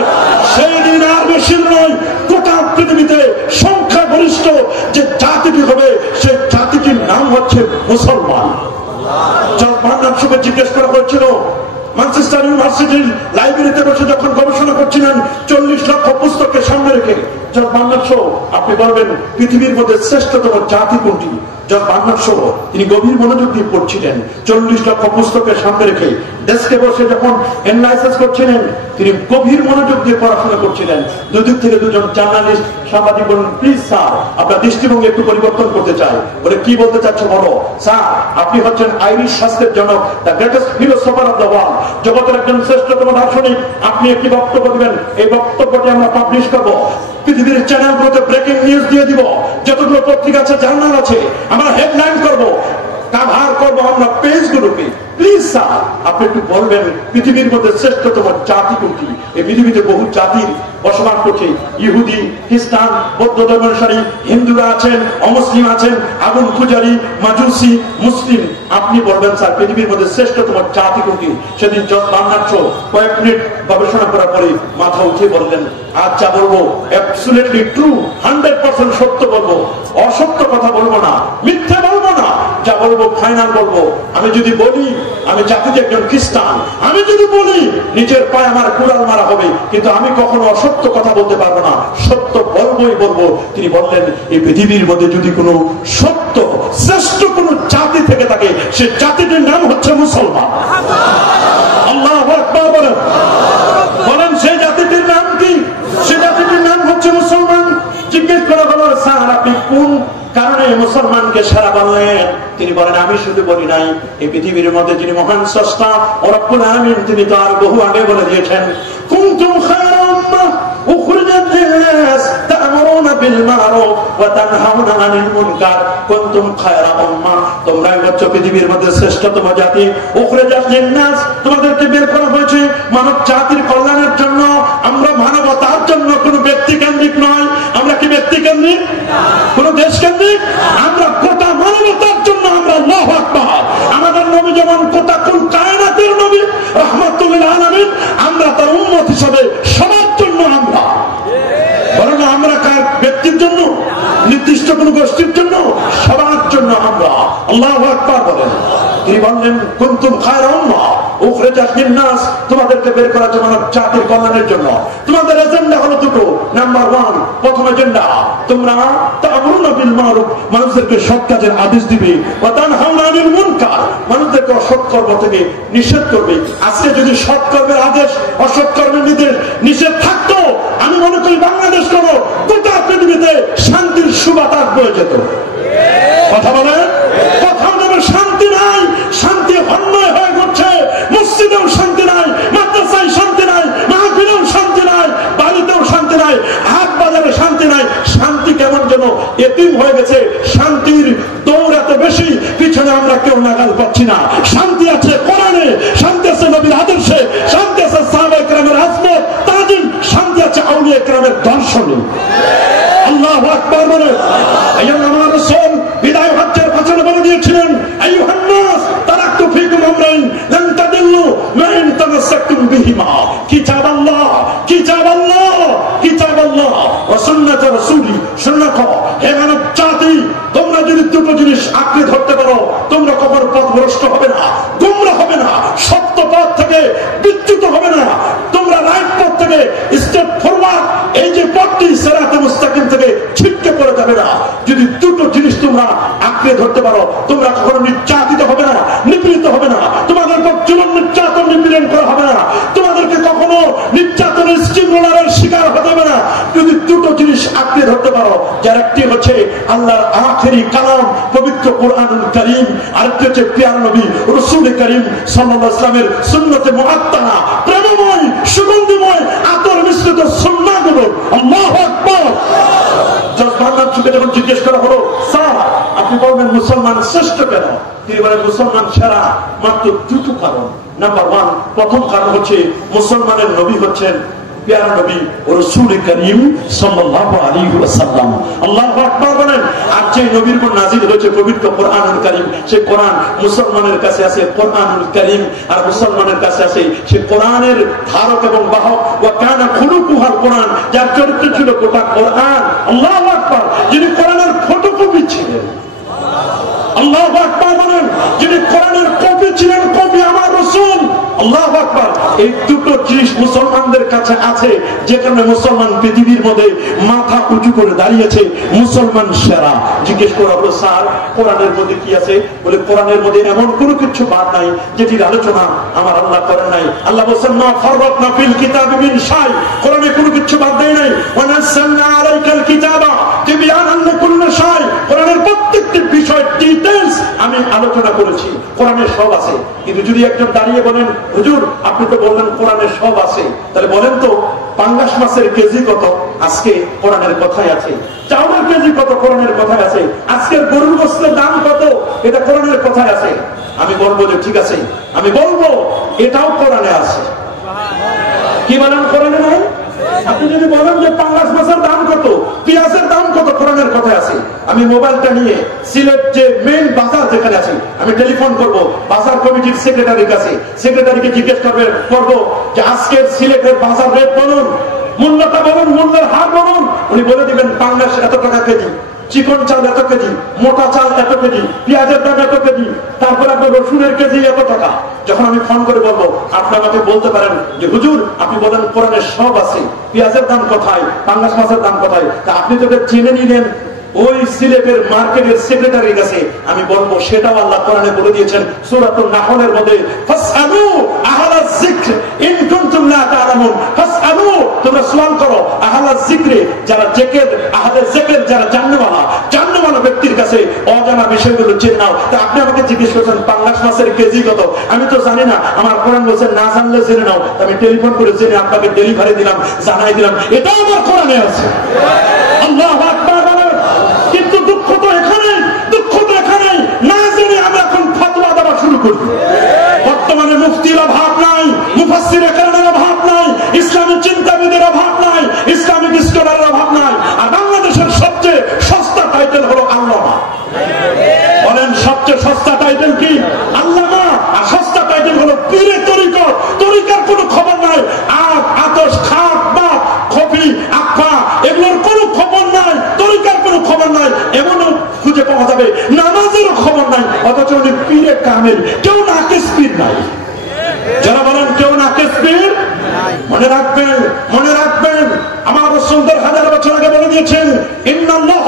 সেদিন আর বেশি নয়, গোটা পৃথিবীতে সংখ্যাগরিষ্ঠ যে জাতিটি হবে, সেই জাতিটির নাম হচ্ছে মুসলমান। জর্জ বার্নার্ড শোকে জিজ্ঞেস করা হয়েছিল, ম্যানচেস্টার ইউনিভার্সিটির লাইব্রেরিতে বসে যখন গবেষণা করছিলেন 40 লক্ষ পুস্তককে সামনে রেখে, জর্জ বার্নার্ড শো, আপনি বলবেন পৃথিবীর মধ্যে শ্রেষ্ঠতম জাতি কোনটি? জজ বার্নার্ড শো তিনি গভীর মনোযোগ দিয়ে পড়ছিলেন। 40 লক্ষ পুস্তকের সামনে রেখে ডেস্কে বসে যখন অ্যানালাইসিস করছিলেন, তিনি গভীর মনোযোগ দিয়ে পড়াশোনা করছিলেন। দুদিক থেকে দুজন জার্নালিস্ট সাংবাদিক বললেন, প্লিজ স্যার, আপনার দৃষ্টিভঙ্গি একটু পরিবর্তন করতে চাই। বলে, কি বলতে চাচ্ছ বলো। স্যার, আপনি হচ্ছেন আইরিশ শাস্ত্রের জনক, the greatest philosopher of the world, জগতের একজন শ্রেষ্ঠতম দার্শনিক। আপনি একটি বক্তব্য দিবেন, এই বক্তব্যটি আমরা পাবলিশ করবো, পৃথিবীর চ্যানেলগুলোতে ব্রেকিং নিউজ দিয়ে দিব, যতগুলো পত্রিকা আছে, জার্নাল আছে, আমরা হেডলাইন করবো, কাভার করবো আমরা পেজগুলোকে। প্লিজ স্যার, আপনি একটু বলবেন পৃথিবীর মধ্যে শ্রেষ্ঠতম জাতি কোনটি। এই পৃথিবীতে বহু জাতির বসবাস করছে, ইহুদি, খ্রিস্টান, বৌদ্ধ ধর্মানুসারী, হিন্দুরা আছেন, অমুসলিম আছেন, আগুন পূজারী, মাজুসি, মুসলিম। আপনি বলবেন স্যার পৃথিবীর মধ্যে শ্রেষ্ঠতম জাতি কোনটি। সেদিন জজ বার্নার্ড শো কয়েক মিনিট গবেষণা করার পরে মাথা উঠিয়ে বললেন, আজ যা বলবো অ্যাবসলিউটলি ট্রু, 100% সত্য বলবো, অসত্য কথা বলবো না, মিথ্যে বলবো না, যা বলবো ফাইনাল বলবো। আমি যদি বলি আমি জাতিতে একজন খ্রিস্টান, আমি যদি বলি নিজের পায়ে আমার কুড়াল মারা হবে, কিন্তু আমি কখনো অসত্য কথা বলতে পারবো না, সত্য বলবোই বলবো। তিনি বললেন, এই পৃথিবীর মধ্যে যদি কোনো সত্য শ্রেষ্ঠ কোনো জাতি থেকে থাকে, সে জাতিটির নাম হচ্ছে মুসলমান। আল্লাহু আকবার বলেন। বলেন সেই জাতিটির নাম কি? সে জাতিটির নাম হচ্ছে মুসলমান। জিজ্ঞেস করা হলো, স্যার আপনি কোন কারণে মুসলমানকে সেরা বললেন? তিনি বলেন, আমি শুধু বলি নাই, এই পৃথিবীর মধ্যে যিনি মহান স্রষ্টা ও রব্বুল আমিন, তিনি তো আর বহু আগে বলে দিয়েছেন, কুনতুম খায়রা উম্মাহ উখরিজাত লিন-নাস তা'মুরুনা বিল মা'রুফ ওয়া তানহাউনা আনিল মুনকার। কুনতুম খায়রা উম্মাহ, তোমরাই হচ্ছ পৃথিবীর মধ্যে শ্রেষ্ঠতম জাতি। উখরিজাত লিন-নাস, তোমাদেরকে বের করা হয়েছে মানব জাতির কল্যাণের জন্য। আমরা মানবতার জন্য, কোনো ব্যক্তি কেন্দ্রিক নয়। আমরা কি ব্যক্তি কেন্দ্রিক? কোন দেশ কেন্দ্রিক? আমরা গোটা মানবতার জন্য। আমরা আল্লাহু আকবার। আমাদের নবী যেমন গোটা কুল কায়নাতের নবী, রাহমাতুল লিল আলামিন, আমরা তার উম্মত হিসেবে সবার জন্য। আমরা বলেন, আমরা কার ব্যক্তির জন্য? নির্দিষ্ট কোন গোষ্ঠীর জন্য? সবার জন্য আমরা। আল্লাহু আকবার বলেন। তিনি বললেন, কুনতুম খায়রা উম্মাহ উখরিজাত লিন-নাস, তোমাদেরকে বের করা হয়েছে মানব জাতির কল্যাণের জন্য। তোমাদের এজেন্ডা হলো দুটো। নাম্বার 1, প্রথম এজেন্ডা, তোমরা তা'মুরুনা বিল মা'রুফ, মানুষদেরকে সৎ কাজের আদেশ দিবে, ওয়া তানহাউনা আনিল মুনকার, মানুষদেরকে অসৎ কর্ম থেকে নিষেধ করবে। আজকে যদি সৎ কর্মের আদেশ, অসৎ কর্মের নিষেধ থাকতো, আমি মনে করি বাংলাদেশ কোনো গোটা পৃথিবীতে শান্তির সুবাতাস বয়ে যেত। কথা বলেন, কোথাও যেন শান্তি নাই, শান্তি অন্যায় হয়ে ঘটছে। মসজিদেও শান্তি নাই, মাদ্রাসায় শান্তি নাই, মাহফিলেও শান্তি নাই, বাড়িতেও শান্তি নাই, হাট বাজারে শান্তি নাই। শান্তি কেমন যেন এতিম হয়ে গেছে। শান্তির দৌড় এত বেশি, পিছনে আমরা কেউ নাগাল পাচ্ছি না। শান্তি আছে কোরআনে, শান্তি আছে নবীর আদর্শে, শান্তি আছে সাহাবায়ে কেরামের আজমত তাজিম, শান্তি আছে আউলিয়া কেরামের দর্শনে। আল্লাহু আকবার বলে। আইয়ুন আমার রাসূল বিদায় হজ্জের ভাষণে বলে দিয়েছিলেন, আইয়ুহান নাস তারাকতু ফীকুম আমরাইন লান তাদিল্লু মা ইন তামাসসাকতুম বিহিমা, কিতাবাল্লাহ, কিতাবাল্লাহ, কিতাবাল্লাহ ওয়া সুন্নাত রাসূলি। সুন্নাত। হে মানব জাতি, তোমরা যদি দুটো জিনিস আঁকড়ে ধরতে পারো, তোমরা কখনো পথভ্রষ্ট হবে না, গোমরাহ হবে না, সত্য পথ থেকে বিচ্যুত হবে না, তোমরা রাইট পথ থেকে স্টেপ ফরওয়ার্ড, এই যে পথটি সিরাতে মুস্তাকিম থেকে ছিটকে পড়ে যাবে না। যদি দুটো জিনিস তোমরা আঁকড়ে ধরতে পারো, তোমরা কখনো নির্যাতিত হবে না, নিপীড়িত হবে না, তোমাদের উপর জুলুম নির্যাতন নিপীড়ন করা হবে না, তোমাদেরকে কখনো নির্যাতনের স্টিম রোলারের শিকার হতে হবে না। যদি দুটো জিনিস আঁকড়ে ধরতে পারো, যার একটি হচ্ছে আল্লাহর আখেরি কালাম পবিত্র কুরআনুল কারীম, আরেকটি হচ্ছে প্রিয় নবী রাসূল করিম সাল্লাল্লাহু আলাইহি ওয়াসাল্লামের সুন্নতে মুআত্তারা, প্রেমময় সুগন্ধিময় আতর মিশ্রিত সুন্নাহগুলো। আল্লাহু আকবার। জজ বার্নার্ড শোকে যখন জিজ্ঞেস করা হলো, স্যার আপনি বলবেন মুসলমান শ্রেষ্ঠ কেন? তিনি বলেন, মুসলমান সেরা মাত্র দুটো কারণ। নাম্বার 1, প্রথম কারণ হচ্ছে মুসলমানের নবী হচ্ছেন প্যারা নবী ও রাসূল করিম সাল্লাল্লাহু আলাইহি ওয়াসাল্লাম। আল্লাহু আকবার বলেন। আর যে নবীর উপর নাযিল হয়েছে পবিত্র কোরআনুল কারীম, সেই কোরআন মুসলমানের কাছে আছে কোরআনুল কারীম, আর মুসলমানের কাছে আছে সেই কোরআনের ধারক এবং বাহক। ওয়া কানা খুলুকুহাল কোরআন, যার চরিত্র ছিল গোটা কোরআন। আল্লাহু আকবার। যিনি কোরআনের ফটোকপি ছিলেন। আল্লাহু আকবার বলেন। যিনি কোরআনের কপি ছিলেন, কপি আমার রাসূল আল্লাহু আকবার। এই দুটো জিনিস মুসলমানদের কাছে আছে, যে কারণে মুসলমান পৃথিবীর মধ্যে মাথা উঁচু করে দাঁড়িয়েছে, মুসলমান সেরা। জিজ্ঞেস করা হলো, স্যার কোরআনের মধ্যে কি আছে? বলে কোরআনের মধ্যে এমন কোনো কিছু বাদ নাই যেটির আলোচনা আমার আল্লাহ করেন নাই। আল্লাহ বলেন, মা ফাররাতনা ফিল কিতাবি মিন শাই, কোরআনে কোনো কিছু বাদ দেয় নাই। ওয়া নাযালনা আলাইকাল কিতাবা তিবয়ানান লিকুল্লি শাই, কোরআনের প্রত্যেকটি বিষয় ডিটেইলস আমি আলোচনা করেছি, কোরআনে সব আছে। কিন্তু যদি একজন দাঁড়িয়ে বলেন, হুজুর আপনি তো বললেন কোরআনে সব আছে, তাহলে বলেন তো পাঙ্গাস মাছের কেজি কত? আজকে কোরআনের কথাই আছে। চাউলের কেজি কত? কোরআনের কথাই আছে। আজকের গরুর গোশতের দাম কত? এটা কোরআনের কথাই আছে। আমি বলবো যে ঠিক আছে, আমি বলবো এটাও কোরআনে আছে। কি বলেন কোরআনে নাই? আপনি যদি বলেন যে পাঙ্গাস মাছের দাম কত, পেঁয়াজের দাম কত, কোরআনের কথাই আছে। আমি মোবাইলটা নিয়ে সিলেট যে মেইন বাজার যেখানে আছে, আমি টেলিফোন করব বাজার কমিটির সেক্রেটারির কাছে, সেক্রেটারিকে জিজ্ঞেস করবো যে আজকের সিলেটের বাজার রেট বলুন, মূল্যটা বলুন, মূল্যের হার বলুন। উনি বলে দিবেন পাঙ্গাস এত টাকা কেজি, চিকন চাল এত কেজি, মোটা চাল এত কেজি, পেঁয়াজের দাম এত কেজি, তারপরে আপনার রসুনের কেজি এত টাকা। যখন আমি ফোন করে বলবো, আপনি আমাকে বলতে পারেন যে হুজুর আপনি বলেন কোরআনে সব আছে, পেঁয়াজের দাম কোথায়, পাঙ্গাস মাছের দাম কোথায়? তা আপনি তো জেনে নিলেন ওই সিলেটের মার্কেটের সেক্রেটারির কাছে। আমি বলবো সেটাও আল্লাহ কোরআনে বলে দিয়েছেন সূরাতুন নাহলের মধ্যে, ফাসআলু আহলাজ যিকর ইন কুনতুম লা তা'লামুন। ফাসআলু, তোমরা সওয়াল করো আহলাজ যিকরে, যারা জিকির, আহলে যিকর যারা জান্নাওয়ালা ব্যক্তির কাছে অজানা বিষয়গুলো জেনে নাও। তা আপনি আমাকে জিজ্ঞেস করছেন পাঙ্গাস মাছের কেজি কত, আমি তো জানি না। আমার কোরআন বলছে না জানলে জেনে নাও। আমি টেলিফোন করে জেনে আপনাকে ডেলিভারি দিলাম, জানাই দিলাম, এটাও আমার কোরআনে আছে। আল্লাহু আকবার। কিন্তু দুঃখ তো এখানেই, না জেনে আমরা এখন ফতোয়া দেওয়া শুরু করি। বর্তমানে মুফতির অভাব নাই, মুফাসসিরে কেরামের অভাব নাই, ইসলামিক চিন্তাবিদের অভাব নাই, ইসলামিক স্কলারের অভাব নাই। আর বাংলাদেশের সবচেয়ে সস্তা টাইটেল হলো আল্লামা। বলেন সবচেয়ে সস্তা টাইটেল কি? আল্লামা। আর সস্তা টাইটেল হলো পীরে তরিকত। তরিকার কোনো খবর নাই, আর আতশ খাত বা খফি আক্কা এগুলোর কোনো খবর নাই, তরিকার কোনো খবর নাই। এমনও খুঁজে পাওয়া যাবে নামাজেরও খবর নাই, অথচ উনি পীরে কামেল। কেউ নাকিস পীর নাই। যারা বলেন কেউ নাকিস পীর, মনে রাখবেন, মনে রাখবেন আমার রাসূল 1000 বছর আগে বলে দিয়েছেন, ইন্নাল্লাহ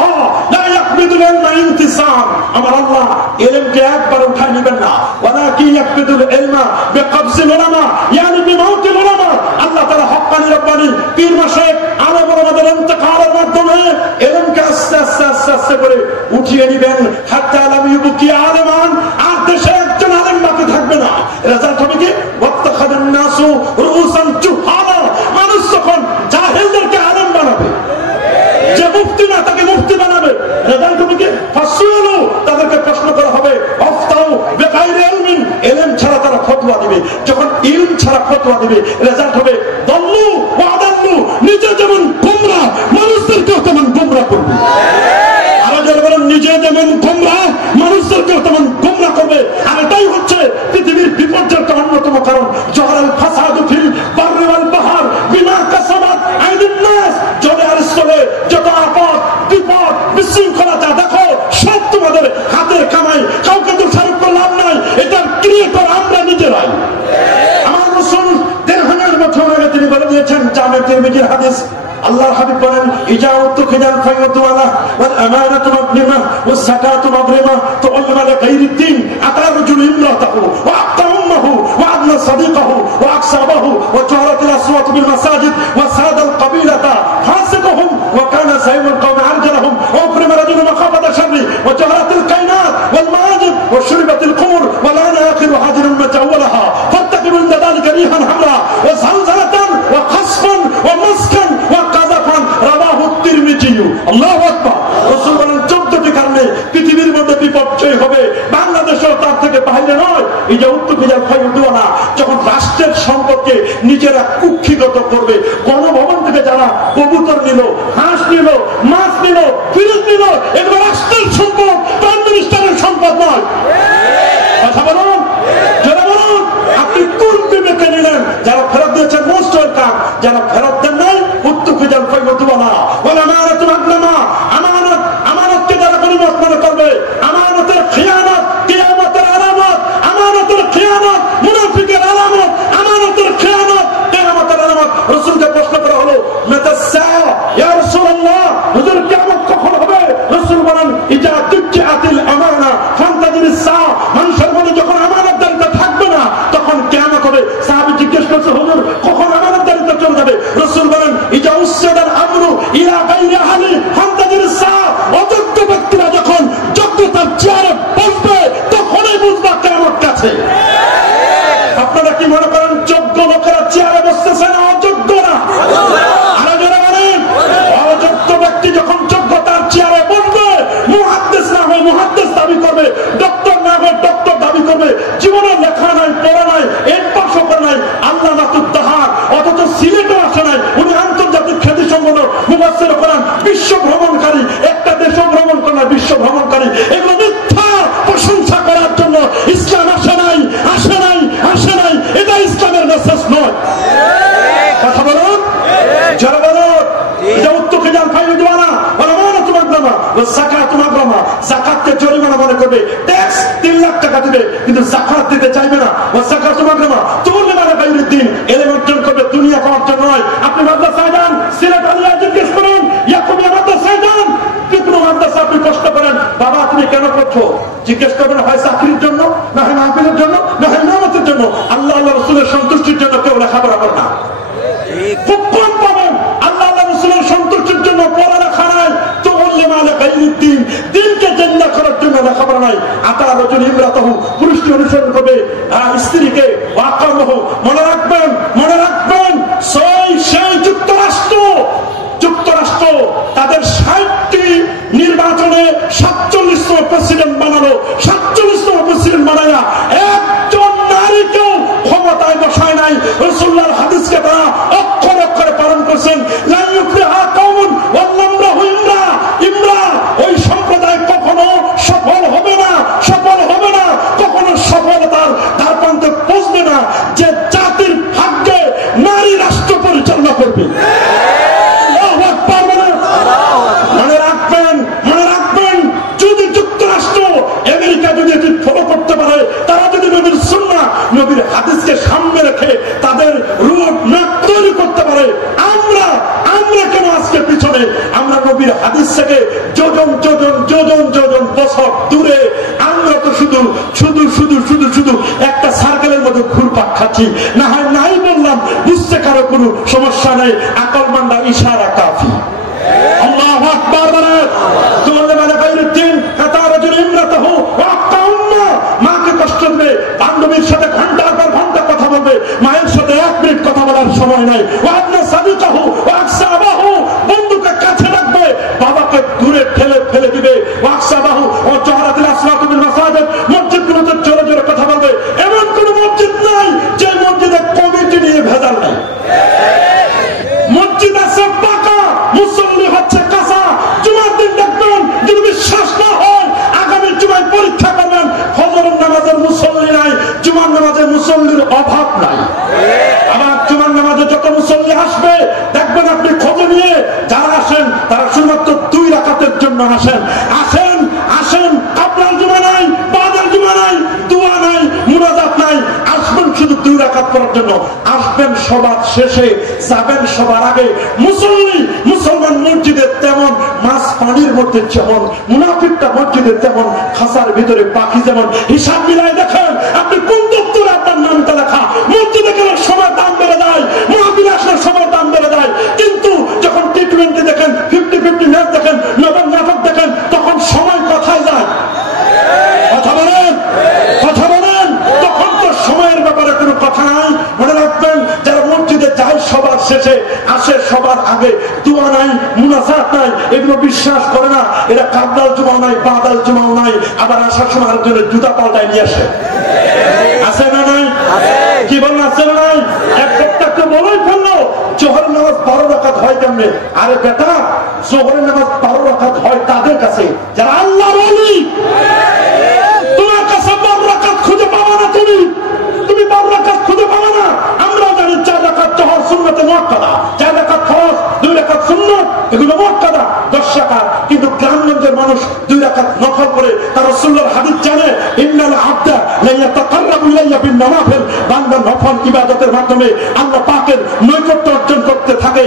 লা ইয়াকবিদুল ইলমা ইনতিসাম। আমার আল্লাহ ইলমকে একবার উঠায় নেবেন না, ওয়ালাকিন ইয়াকবিদুল ইলমা বিকবজিল উলামা, ইয়ানি বিমাউতিল উলামা। আল্লাহ তাআলা হক্কানি রব্বানি পীর মাশায়েখ আলেম ওলামাদের ইন্তেকালের মাধ্যমে ইলমকে আস্তে আস্তে আস্তে আস্তে করে উঠিয়ে নেবেন, হাত্তা লাম ইউবকি আলেমান। আর দেশে একজন আলেম বাকি থাকবে না। রেজাল্ট হবে কি? ওয়াত্তাখাদান নাসু রুউসান জুহালা। মানুষ যখন জাহেলদেরকে আলেম বানাবে, যে মুফতি না তাকে মুফতি বানাবে, রেজাল্ট হবে কি? ফাসুলু, তাদেরকে প্রশ্ন করা হবে, আফতাউ বিগাইরি ইলমিন, ইলম ছাড়া তারা ফতোয়া দিবে। যখন ইলম ছাড়া ফতোয়া দিবে, রেজাল্ট হবে দল্লু ওয়া আদাল্লু। নিজে যেমন গোমরা, মানুষদেরকেও তেমন গোমরা করবে। আরো যারা বলেন নিজে যেমন গোমরা, মানুষদেরকেও তেমন গোমরা করবে। আর এটাই হচ্ছে পৃথিবীর বিপর্যয়ের অন্যতম কারণ। জহরাল ফাসাদু ফিল বাররি ওয়াল বাহর বিমা কাসাবাত আইদিন নাস। জলে আর স্থলে যত আপদ বিপদ বিশৃঙ্খলতা দেখো, সব তোমাদের হাতের কামাই, কাউকে দোষারোপ করে লাভ নাই। এটার ক্রিয়েটর আমরা নিজেরাই। আমার রাসূল 1000 বছর আগে তিনি বলে দিয়েছেন, জামে তিরমিজির হাদিস, আল্লাহর হাবিব বলেন, ইজাউতু খিজাল ফায়তু ওয়ালা ওয়াল আমানাতু মাগনিমা ওয়াস যাকাতু মাগরিমা তু'ল্লিমা লিগাইরিদ দ্বীন আতা রাজুলু ইমরাতাহু ওয়া আতা উম্মাহু ওয়া আদনা সাদিকাহু ওয়া আকসাবাহু ওয়া জারাতিল আসওয়াতু বিল মাসাজিদ ওয়া সাদাল কাবিলাতা ফাসিকুহুম ওয়া কানা সাইমুল কওমি আরজালহুম ওয়া উকরিমা রাজুলু মাখাফাতা শাররি ওয়া জারাতিল কায়নাত ওয়াল মাআজিব ওয়া শুরিবাতিল খুমর ওয়া লানা আখিরু হাজিরুন মাতাওয়ালাহা ফাত্তাকিবু ইন যালিকা রিহান হামরা ওয়া যালজালাতান ওয়া খাসফান ওয়া মাসকান ওয়া কাযাফান। রাওয়াহু তিরমিজি। আল্লাহু আকবার। রাসূল বলেন 14টি কারণে পৃথিবীর মধ্যে বিপর্যয় হবে, বাংলাদেশও তার থেকে বাইরে নয়। এই যে উত্তরপূজার ফয়দুয়ানা, যখন রাষ্ট্রের সম্পদকে নিজেরা কুক্ষিগত করবে, গণভবন থেকে যারা কবুতর নিল, হাঁস নিল, মাছ নিল, ফিরত নিল, এগুলো রাষ্ট্রের সম্পদ, প্রাইম মিনিস্টারের সম্পদ নয়। কথা বলুন, যারা বলুন আপনি কোন বিবেকে নিলেন? যারা ফেরত দিয়েছেন মোস্ট ওয়েলকাম, যারা ফেরত দেন নাই উত্তরপূজার ফয়দুয়ানা ওয়াল আমানাতু মাগনামা। আমানত, আমানতকে যারা গনিমত মনে করবে, আমানতের খিয়ানত কিয়ামতের আলামত, আমানতের খিয়ানত মুনাফিকের আলামত। আসে নাই, উনি আন্তর্জাতিক খ্যাতি সম্পন্ন মুফাসসির কোরআন, বিশ্ব ভ্রমণকারী, একটা দেশও ভ্রমণ করে না, বিশ্ব ভ্রমণকারী। এগুলো মিথ্যা প্রশংসা করার জন্য ইসলাম আসে নাই, আসে নাই, আসে নাই। এটা ইসলামের মেসেজ নয়। কথা বলুন, যারা বলুন এটা উত্তরকে যান ফাইল দিওয়ানা বলা মানে তোমার নামা ও যাকাত তোমার নামা, যাকাতকে জরিমানা মনে করবে, ট্যাক্স 3 লাখ টাকা দিবে, কিন্তু যাকাত দিতে চাইবে না। ও যাকাত তোমার নামা তুমি মানে বাইরের দিন এলেম অর্জন করবে, দুনিয়া পাওয়ার জন্য নয়। আপনি মাদ্রাসায় যান, সিলেট আলিয়া জিজ্ঞেস করুন, ইয়াকুবিয়া মাদ্রাসায় যান, কিন্তু মাদ্রাসা আপনি কষ্ট করেন, বাবা তুমি কেন করছো? জিজ্ঞেস করবেন হয় চাকরির জন্য, না হয় মাহফিলের জন্য, না হয় নামাজের জন্য। আল্লাহ আল্লাহ রাসূলের সন্তুষ্টির জন্য কেউ লেখাপড়া করে না। খুব কম পাবেন আল্লাহ আল্লাহ রাসূলের সন্তুষ্টির জন্য পড়ালেখা নাই, তো বললে মানে গায়রির দিন, দিনকে জিন্দা করার জন্য লেখাপড়া নাই। আতা রজুল ইমরাতাহু, পুরুষকে অনুসরণ করবে স্ত্রীকে, ওয়াকামহু, মনে রাখবেন, মনে রাখবেন সেই যুক্তরাষ্ট্র তাদের 60টি নির্বাচনে 47তম প্রেসিডেন্ট বানালো। 47তম প্রেসিডেন্ট বানায়া একজন নারীকেও ক্ষমতায় বসায় নাই। রাসূলুল্লাহর হাদিসকে তারা অক্ষরে অক্ষরে পালন করছেন, লা ইউফলিহু কওমুন ওয়াল্লামরাহু ইমরা, ওই সম্প্রদায় কখনো সফল হবে না, সফল হবে না, কখনো সফলতার দ্বারপ্রান্তে পৌঁছবে না যে জাতির ভাগ্যে নারী রাষ্ট্র পরিচালনা করবে। মনে রাখবেন, মনে রাখবেন, যদি যুক্তরাষ্ট্র আমেরিকা যদি এটি ফলো করতে পারে, তারা যদি নবীর সুন্নাহ নবীর হাদিসকে সামনে রেখে তাদের রুট ম্যাপ তৈরি করতে পারে, আমরা কেন আজকে পিছনে? আমরা নবীর হাদিস থেকে যোজন যোজন যোজন যোজন বছর দূরে। আমরা তো শুধু শুধু শুধু শুধু শুধু একটা সার্কেলের মধ্যে ঘুরপাক খাচ্ছি। না হয় নাই বললাম, বুঝতে কারো কোনো সমস্যা নেই, আকল মান্ডা ইশারা কাফি। আল্লাহু আকবার বলেন, তোমরা মানে গায়রুদ দিন কাতা রাজুল ইমরাতাহু ওয়া কাউম্মা, মাকে কষ্ট দেবে, বান্ধবীর সাথে ঘন্টার পর ঘন্টা কথা বলবে, মায়ের সাথে 1 মিনিট কথা বলার সময় নাই। ওয়া আবনা সাদিকাহু ওয়া আকসাবাহু, বন্ধুকে কাছে রাখবে, বাবাকে দূরে ঠেলে ফেলে দিবে। ওয়া আকসাবাহু ওয়া জাহারাতিল আসওয়াতু বিল মাসাজিদ, মসজিদগুলোতে জোরে জোরে কথা বলবে। এমন কোন মসজিদ নাই যে মসজিদে কমিটি নিয়ে ভেজাল নাই। মসজিদ আছে পাকা, মুসল্লি হচ্ছে কাঁচা। জুমার দিন দেখবেন, যদি বিশ্বাস না হয় আগামী জুমায় পরীক্ষা করবেন, ফজরের নামাজের মুসল্লি নাই, জুমার নামাজের মুসল্লির অভাব নাই। আবার জুমার নামাজে যত মুসল্লি আসবে দেখবেন আপনি খোঁজ নিয়ে যারা আসেন তারা শুধুমাত্র 2 রাকাতের জন্য আসেন। আসেন আসেন, আপনার জুমা নাই, বাদের জুমা নাই, দোয়া নাই, মুনাজাত নাই, আসবেন শুধু 2 রাকাত পড়ার জন্য। আসবেন সবার শেষে, যাবেন সবার আগে। মুসলমান মসজিদে তেমন মাছ পানির মধ্যে যেমন, মুনাফিকটা মসজিদে তেমন খাসার ভিতরে পাখি যেমন। হিসাব মিলাই দেখেন আপনি কোন দপ্তরে আপনার নামটা লেখা। মসজিদে গেলে সময় দাম বেড়ে যায়, মাহফিলে আসলে সময় দাম বেড়ে যায়, কিন্তু যখন টি-20 দেখেন, 50-50 ম্যাচ দেখেন, নবম নাটক দেখেন, তখন সময় কোথায় যায়? কথা বলেন, কথা বলেন, তখন তো সময়ের ব্যাপারে কোনো কথা নাই। মনে রাখবেন, যারা মসজিদে যায় সবার শেষে, আসে সবার আগে, দোয়া নাই, মুনাজাত নাই, এগুলো বিশ্বাস করে না। এরা কাবলাল জুমাও নাই, বাদাল জুমাও নাই, আবার আসার সময় আরেকজনের জুতা পাল্টায় নিয়ে আসে। আছে না নাই? কি বলেন, আছে না নাই? এক প্রত্যেককে বলেই ফেললো জোহরের নামাজ 12 রাকাত হয় কেমনে? আরে বেটা, জোহরের নামাজ 12 রাকাত হয় তাদের কাছে যারা আল্লাহর ওলি। তোমার কাছে 12 রাকাত খুঁজে পাবা না, তুমি 12 রাকাত খুঁজে পাবা না। আমরা জানি 4 রাকাত জোহর সুন্নতে মুআক্কাদা, 4 রাকাত ফরজ, 2 রাকাত সুন্নাত, এগুলো মুআক্কাদা 10 রাকাত। কিন্তু গ্রামগঞ্জের মানুষ 2 রাকাত নফল করে। তার রাসূলুল্লাহর হাদিস জানে, ইন্নাল আবদা লা ইয়াতাকাররাবু ইলাইয়া বিন নওয়াফিল, বান্দা নফল ইবাদতের মাধ্যমে আল্লাহ পাকের নৈকট্য অর্জন করতে থাকে।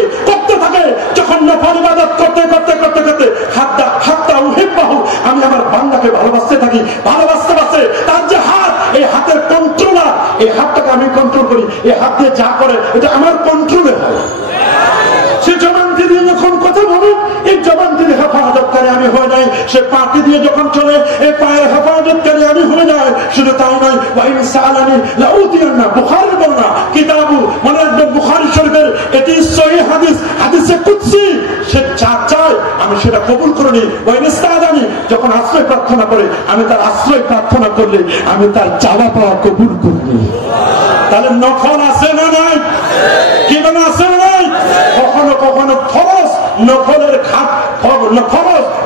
যখন নফল ইবাদত করতে করতে করতে করতে হাত্তা উহিব্বাহু, আমি আমার বান্দাকে ভালোবাসতে থাকি, ভালোবাসতে বাসতে তার যে হাত, এই হাতের কন্ট্রোলার, এই হাতটাকে আমি কন্ট্রোল করি, এই হাত দিয়ে যা করে এটা আমার কন্ট্রোলে হয়। সে জবান দিয়ে যখন কথা বলে, এই জবান দিয়ে হেফাজতকারী আমি হয়ে যাই। সে পাটি দিয়ে যখন চলে, এই পায়ের হেফাজতকারী আমি হয়ে যাই। শুধু তাই নয়, ওয়াইন সালানি লাউতিয়ান্না, বুখারীর বর্ণনা, কিতাবু মানে একদম বুখারী শরীফের এটি সহিহ হাদিস, হাদিসে কুদসি। সে যা চায় আমি সেটা কবুল করে নিই। ওয়াইন ইস্তাদানি, যখন আশ্রয় প্রার্থনা করে, আমি তার আশ্রয় প্রার্থনা করলে আমি তার চাওয়া পাওয়া কবুল করি। তাহলে নফল আছে না নাই? কি মানে আছে না নাই? কখনো ফরজ নফলের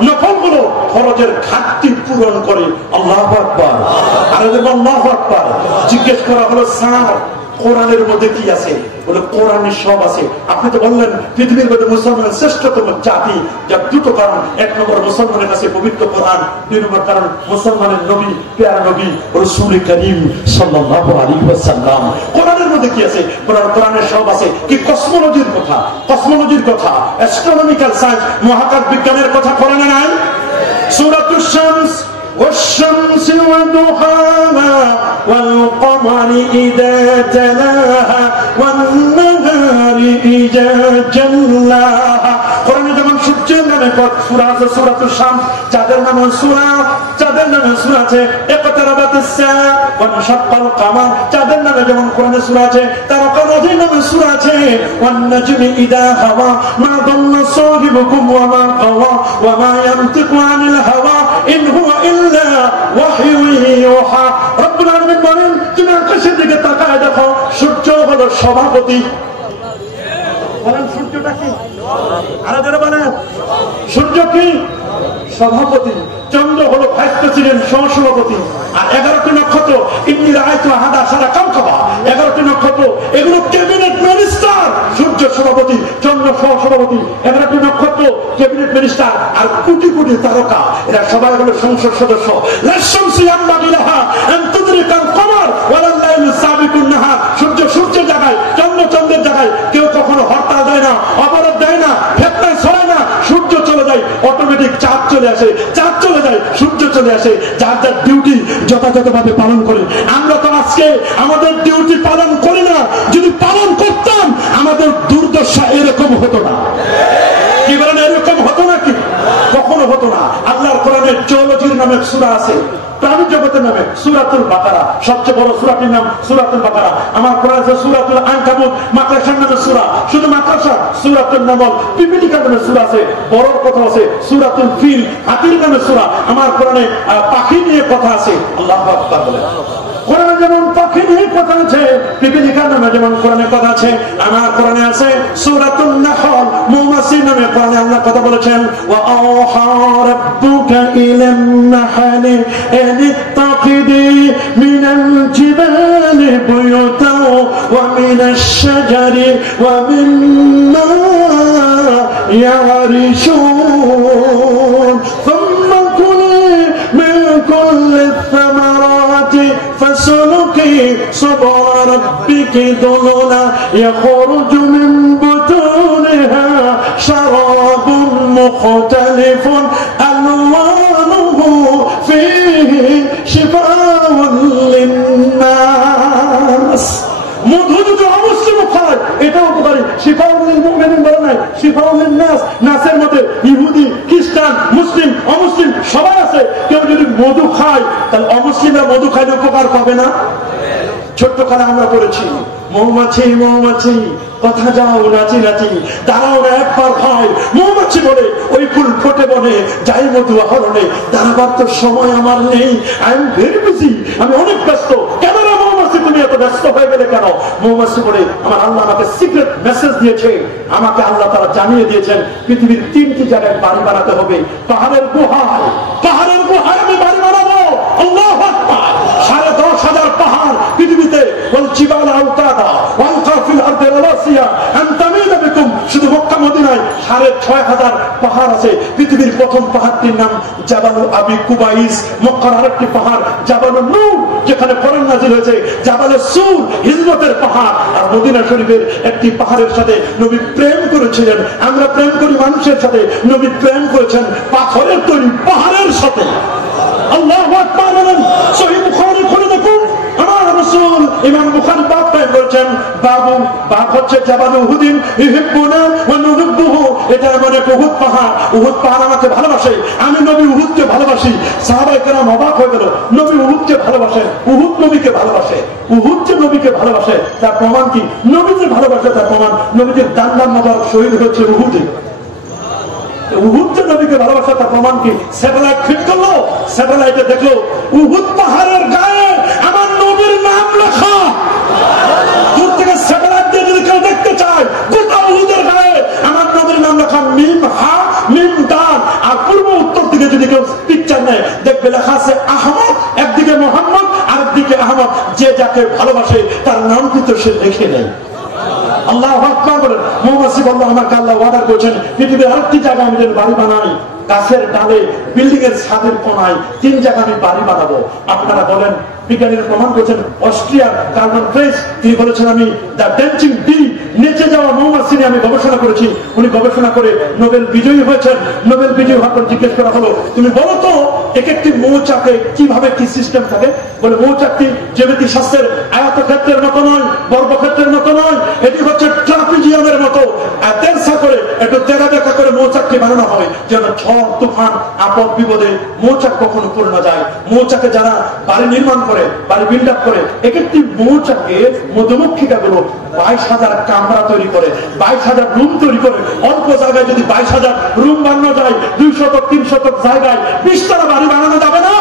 নফলগুলো ফরজের ঘাটতি পূরণ করে। আল্লাহু আকবার, আর আল্লাহু আকবার। জিজ্ঞেস করা হলো, স্যার কোরআনের মধ্যে কি আছে? বলে কোরআনে সব আছে। আপনি তো বললেন পৃথিবীর মধ্যে মুসলমানের শ্রেষ্ঠতম জাতি, যার দুটো কারণ: এক নম্বর মুসলমানের কাছে পবিত্র কোরআন, দুই নম্বর কারণ মুসলমানের নবী, প্যারা নবী রাসূল করিম সাল্লাল্লাহু আলাইহি ওয়াসাল্লাম। কোরআনের মধ্যে কি আছে? কোরআনে সব আছে। কি কসমোলজির কথা, অ্যাস্ট্রোনমিক্যাল সায়েন্স, মহাকাশ বিজ্ঞানের কথা কোরআনে নাই? সূরাতুশ শামস والشمس وضحاها والقمر إذا تلاها والنهار إذا جلاها। কোরআনে যেমন সূর্যের নামে সূরা আছে, সূরাতুশ শামস, চাঁদের নামে সূরা আছে ইকতারাবাতিস সাআ ওয়ানশাক্কাল কামার, চাঁদের নামে যেমন কোরআনে সূরা আছে, তারাকার নামে সূরা আছে ওয়ান নাজমি ইযা হাওয়া মা দাল্লা সাহিবুকুম ওয়া মা গাওয়া ওয়া মা ইয়ানতিকু আনিল হাওয়া ইন হুয়া ইল্লা ওয়াহয়ু ইউহা। রব্বুল আলামিন বলেন, তুমি আকাশের দিকে তাকায় দেখো, সূর্য হলো সভাপতি। বলেন সূর্যটা কি? আরো যারা বলেন সূর্য কি? সভাপতি। চন্দ্র হলো ভাইস প্রেসিডেন্ট, সহসভাপতি। আর 11টি নক্ষত্র, ইন্নী রাআইতু আহাদা আশারা কাওকাবা, 11টি নক্ষত্র, এগুলো ক্যাবিনেট মিনিস্টার। সূর্য সভাপতি, চন্দ্র সহসভাপতি, 11টি নক্ষত্র ক্যাবিনেট মিনিস্টার, আর কোটি কোটি তারকা, এরা সবাই হলো সংসদ সদস্য। লাশামসু ইয়ানবাগি লাহা আন তুদরিকাল কমার ওয়ালাল লাইলু সাবিকুন নাহার। সূর্য সূর্যের জায়গায়, চন্দ্র চন্দ্রের জায়গায়। কেউ কখনো হরতাল দেয় না, অবরোধ দেয় না, ফেতনা ছড়ায় না। সূর্য চলে যায়, অটোমেটিক চাঁদ চলে আসে, চাঁদ চলে যায়, সূর্য চলে আসে। যার যার ডিউটি যথাযথভাবে পালন করে। আমরা তো আজকে আমাদের ডিউটি পালন করি না। যদি পালন করতাম, আমাদের দুর্দশা এরকম হতো না। কি বলেন, এরকম হতো নাকি? কখনো হতো না। আল্লাহর কোরআনের জিওলজির নামে সূরা আছে, প্রাণী জগতের নামে সূরাতুল বাকারা, সবচেয়ে বড় সূরাটির নাম সূরাতুল বাকারা। আমার কোরআনে আছে সূরাতুল আনকাবুত, মাকড়সার নামে সূরা, শুধু মাকড়সা, সূরাতুল নামল, পিপিলিকার নামে সূরা আছে। বড় কথা আছে সূরাতুল ফিল, হাতির নামে সূরা। আমার কোরআনে পাখি নিয়ে কথা আছে। আল্লাহু আকবার বলে। কোরআনে যেমন পাখি নিয়ে কথা আছে, পিপিলিকার নামে যেমন কোরআনে কথা আছে, আমার কোরআনে আছে সূরাতুন নাহল, মৌমাছির নামে কোরআনে আল্লাহ কথা বলেছেন। ওয়া আওহা রাব্বুকা ইলান নাহলি আনিত্তাখিদি মিনাল জিবালি বুয়ুতান ওয়া মিনাশ শাজারি ওয়া মিম্মা ইয়ারিশুন থুম্মা কুলি মিন কুল্লি الثمرات فسلكي سبل ربك ذللا يخرج من بطونها شراب مختلف ألوانه فيه شفاء للناس। মধু যদি অবশ্যই খায় এটাও উপকারী। শিফাউল মুমিনিন বলে নাই, শিফাউল নাস। নাসের মধ্যে ইহুদি, খ্রিস্টান, মুসলিম, অমুসলিম সবাই আছে। কেউ যদি মধু খায়, তাহলে অমুসলিমরা মধু খাইলে উপকার পাবে না? ছোট্ট কালে আমরা পড়েছি, মৌমাছি মৌমাছি কথা যাও নাচি নাচি, দাঁড়াও না একবার খায়। মৌমাছি বলে ওই ফুল ফোটে বনে, যাই মধু আহরণে, দাঁড়াবার তো সময় আমার নেই। আই এম ভেরি বিজি, আমি অনেক ব্যস্ত। কেন রে মৌমাছি তুমি এত ব্যস্ত হয়ে গেলে কেন? মৌমাছি বলে আমার আল্লাহ আমাকে সিক্রেট মেসেজ দিয়েছে। আমাকে আল্লাহ তারা জানিয়ে দিয়েছেন পৃথিবীর 3টি জায়গায় বাড়ি বানাতে হবে। পাহাড়ের গুহায়, পাহাড়ের গুহায় আমি বাড়ি বানাবো। আল্লাহু আকবার। 10,500 পাহাড় পৃথিবীতে। والجبال أوتادا والقى في الأرض رواسي أن تميد بكم। শুধু মক্কা মদিনায় 6,500 পাহাড় আছে। পৃথিবীর প্রথম পাহাড়টির নাম জাবালুল আবি কুবাইস। মক্কার আরেকটি পাহাড় জাবালুন নূর, যেখানে কোরআন নাযিল হয়েছে। জাবালুস সূর হিজরতের পাহাড়। আর মদিনা শরীফের একটি পাহাড়ের সাথে নবী প্রেম করেছিলেন। আমরা প্রেম করি মানুষের সাথে, নবী প্রেম করেছেন পাথরের তৈরি পাহাড়ের সাথে। আল্লাহু আকবার বলেন। সহিহ বুখারী খুলে দেখুন, আমার রাসূল ইমাম বুখারী বাব পায় বলেছেন, বাব হচ্ছে জাবাল উহুদিন ইহিব্বুনা ওয়া নুহিব্বুহু। এটা মানে উহুদ পাহাড়। উহুদ পাহাড় আমাকে ভালোবাসে, আমি নবী উহুদকে ভালোবাসি। সাহাবায়ে কেরাম অবাক হয়ে গেল, নবী উহুদকে ভালোবাসেন, উহুদ নবীকে ভালোবাসে। উহুদ যে নবীকে ভালোবাসে তার প্রমাণ কি? নবী যে ভালোবাসে তার প্রমাণ, নবীদের দান্দান মোবারক শহীদ হয়েছে উহুদে। উহুদ যে নবীকে ভালোবাসা তার প্রমাণ কি? স্যাটেলাইট ফিট করলো, স্যাটেলাইটে দেখলো উহুদ পাহাড়ের গায়ে আমার নবীর নাম লেখা। দূর থেকে স্যাটেলাইট দিয়ে যদি কেউ দেখতে চায়, গোটা উহুদের গায়ে আমার লেখা আছে আহমদ, একদিকে মোহাম্মদ আর একদিকে আহমদ। যে যাকে ভালোবাসে তার নাম কিন্তু সে লিখে নেয়। আল্লাহু আকবার বলেন। মৌমাছি বলল, আমাকে আল্লাহ ওয়াদা করেছেন পৃথিবীর আরেকটি জায়গায় আমি যেন বাড়ি বানাই, গাছের ডালে, বিল্ডিং এর ছাদের কোনায় 3 জায়গা আমি বাড়ি বানাবো। আপনারা বলেন, বিজ্ঞানীরা প্রমাণ করেছেন। অস্ট্রিয়ার কার্বন প্রেস তিনি বলেছেন, আমি দ্য ড্যান্সিং বি, নেচে যাওয়া মৌমাছি নিয়ে আমি গবেষণা করেছি। উনি গবেষণা করে নোবেল বিজয়ী হয়েছেন। নোবেল বিজয়ী হওয়ার পর জিজ্ঞেস করা হলো, তুমি বলো তো এক একটি মৌচাকে কিভাবে কি সিস্টেম থাকে? বলে, মৌচাকটি জ্যামিতি শাস্ত্রের আয়তক্ষেত্রের মতো নয়, বর্গক্ষেত্রের মতো নয়, এটি হচ্ছে ট্রাপিজিয়ামের মতো। তেরসা করে একটু তেরা দেখা করে মৌচাকটি বানানো হয়, যেন ঝড় তুফান আপদ বিপদে মৌচাক কখনো পড়ে না যায়। মৌচাকে যারা বাড়ি নির্মাণ করে, বাড়ি বিল্ড আপ করে, এক একটি মৌচাকে মধুমক্ষিকা গুলো 22,000 কামরা তৈরি করে, 22,000 রুম তৈরি করে। অল্প জায়গায় যদি 22,000 রুম বানানো যায়, 200-300 জায়গায় 20 তলা বাড়ি বানানো যাবে না?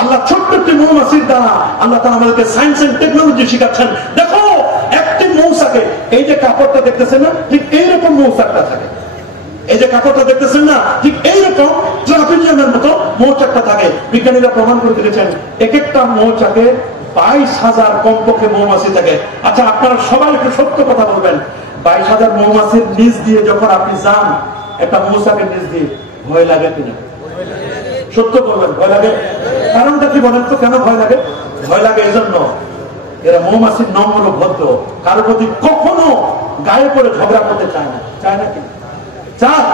আল্লাহ ছোট্ট একটি মৌমাছির দ্বারা আল্লাহ তাআলা আমাদেরকে সায়েন্স এন্ড টেকনোলজি শিখাচ্ছেন। দেখো, একটি মৌচাকে এই যে কাপড়টা দেখতেছেন না, ঠিক এইরকম মৌচাকটা থাকে। এই যে কাপড়টা দেখতেছেন না, ঠিক এইরকম ট্রাপিজিয়ামের মতো মৌচাকটা থাকে। বিজ্ঞানীরা প্রমাণ করে দিয়েছেন, এক একটা মৌচাকে 22,000 কমপক্ষে মৌমাছি থাকে। আচ্ছা, আপনারা সবাই একটু সত্য কথা বলবেন, 22,000 মৌমাছির নিচ দিয়ে যখন আপনি যান, একটা মৌচাকের নিচ দিয়ে ভয় লাগে কিনা? সত্য বলবেন, ভয় লাগে? কারণটা কি বলেন তো, কেন ভয় লাগে? ভয় লাগে এজন্য, এরা মৌমাছির নম্র ভদ্র, কারো প্রতি কখনো গায়ে পড়ে ঝগড়া করতে চায় না। চায় না কি? চায়।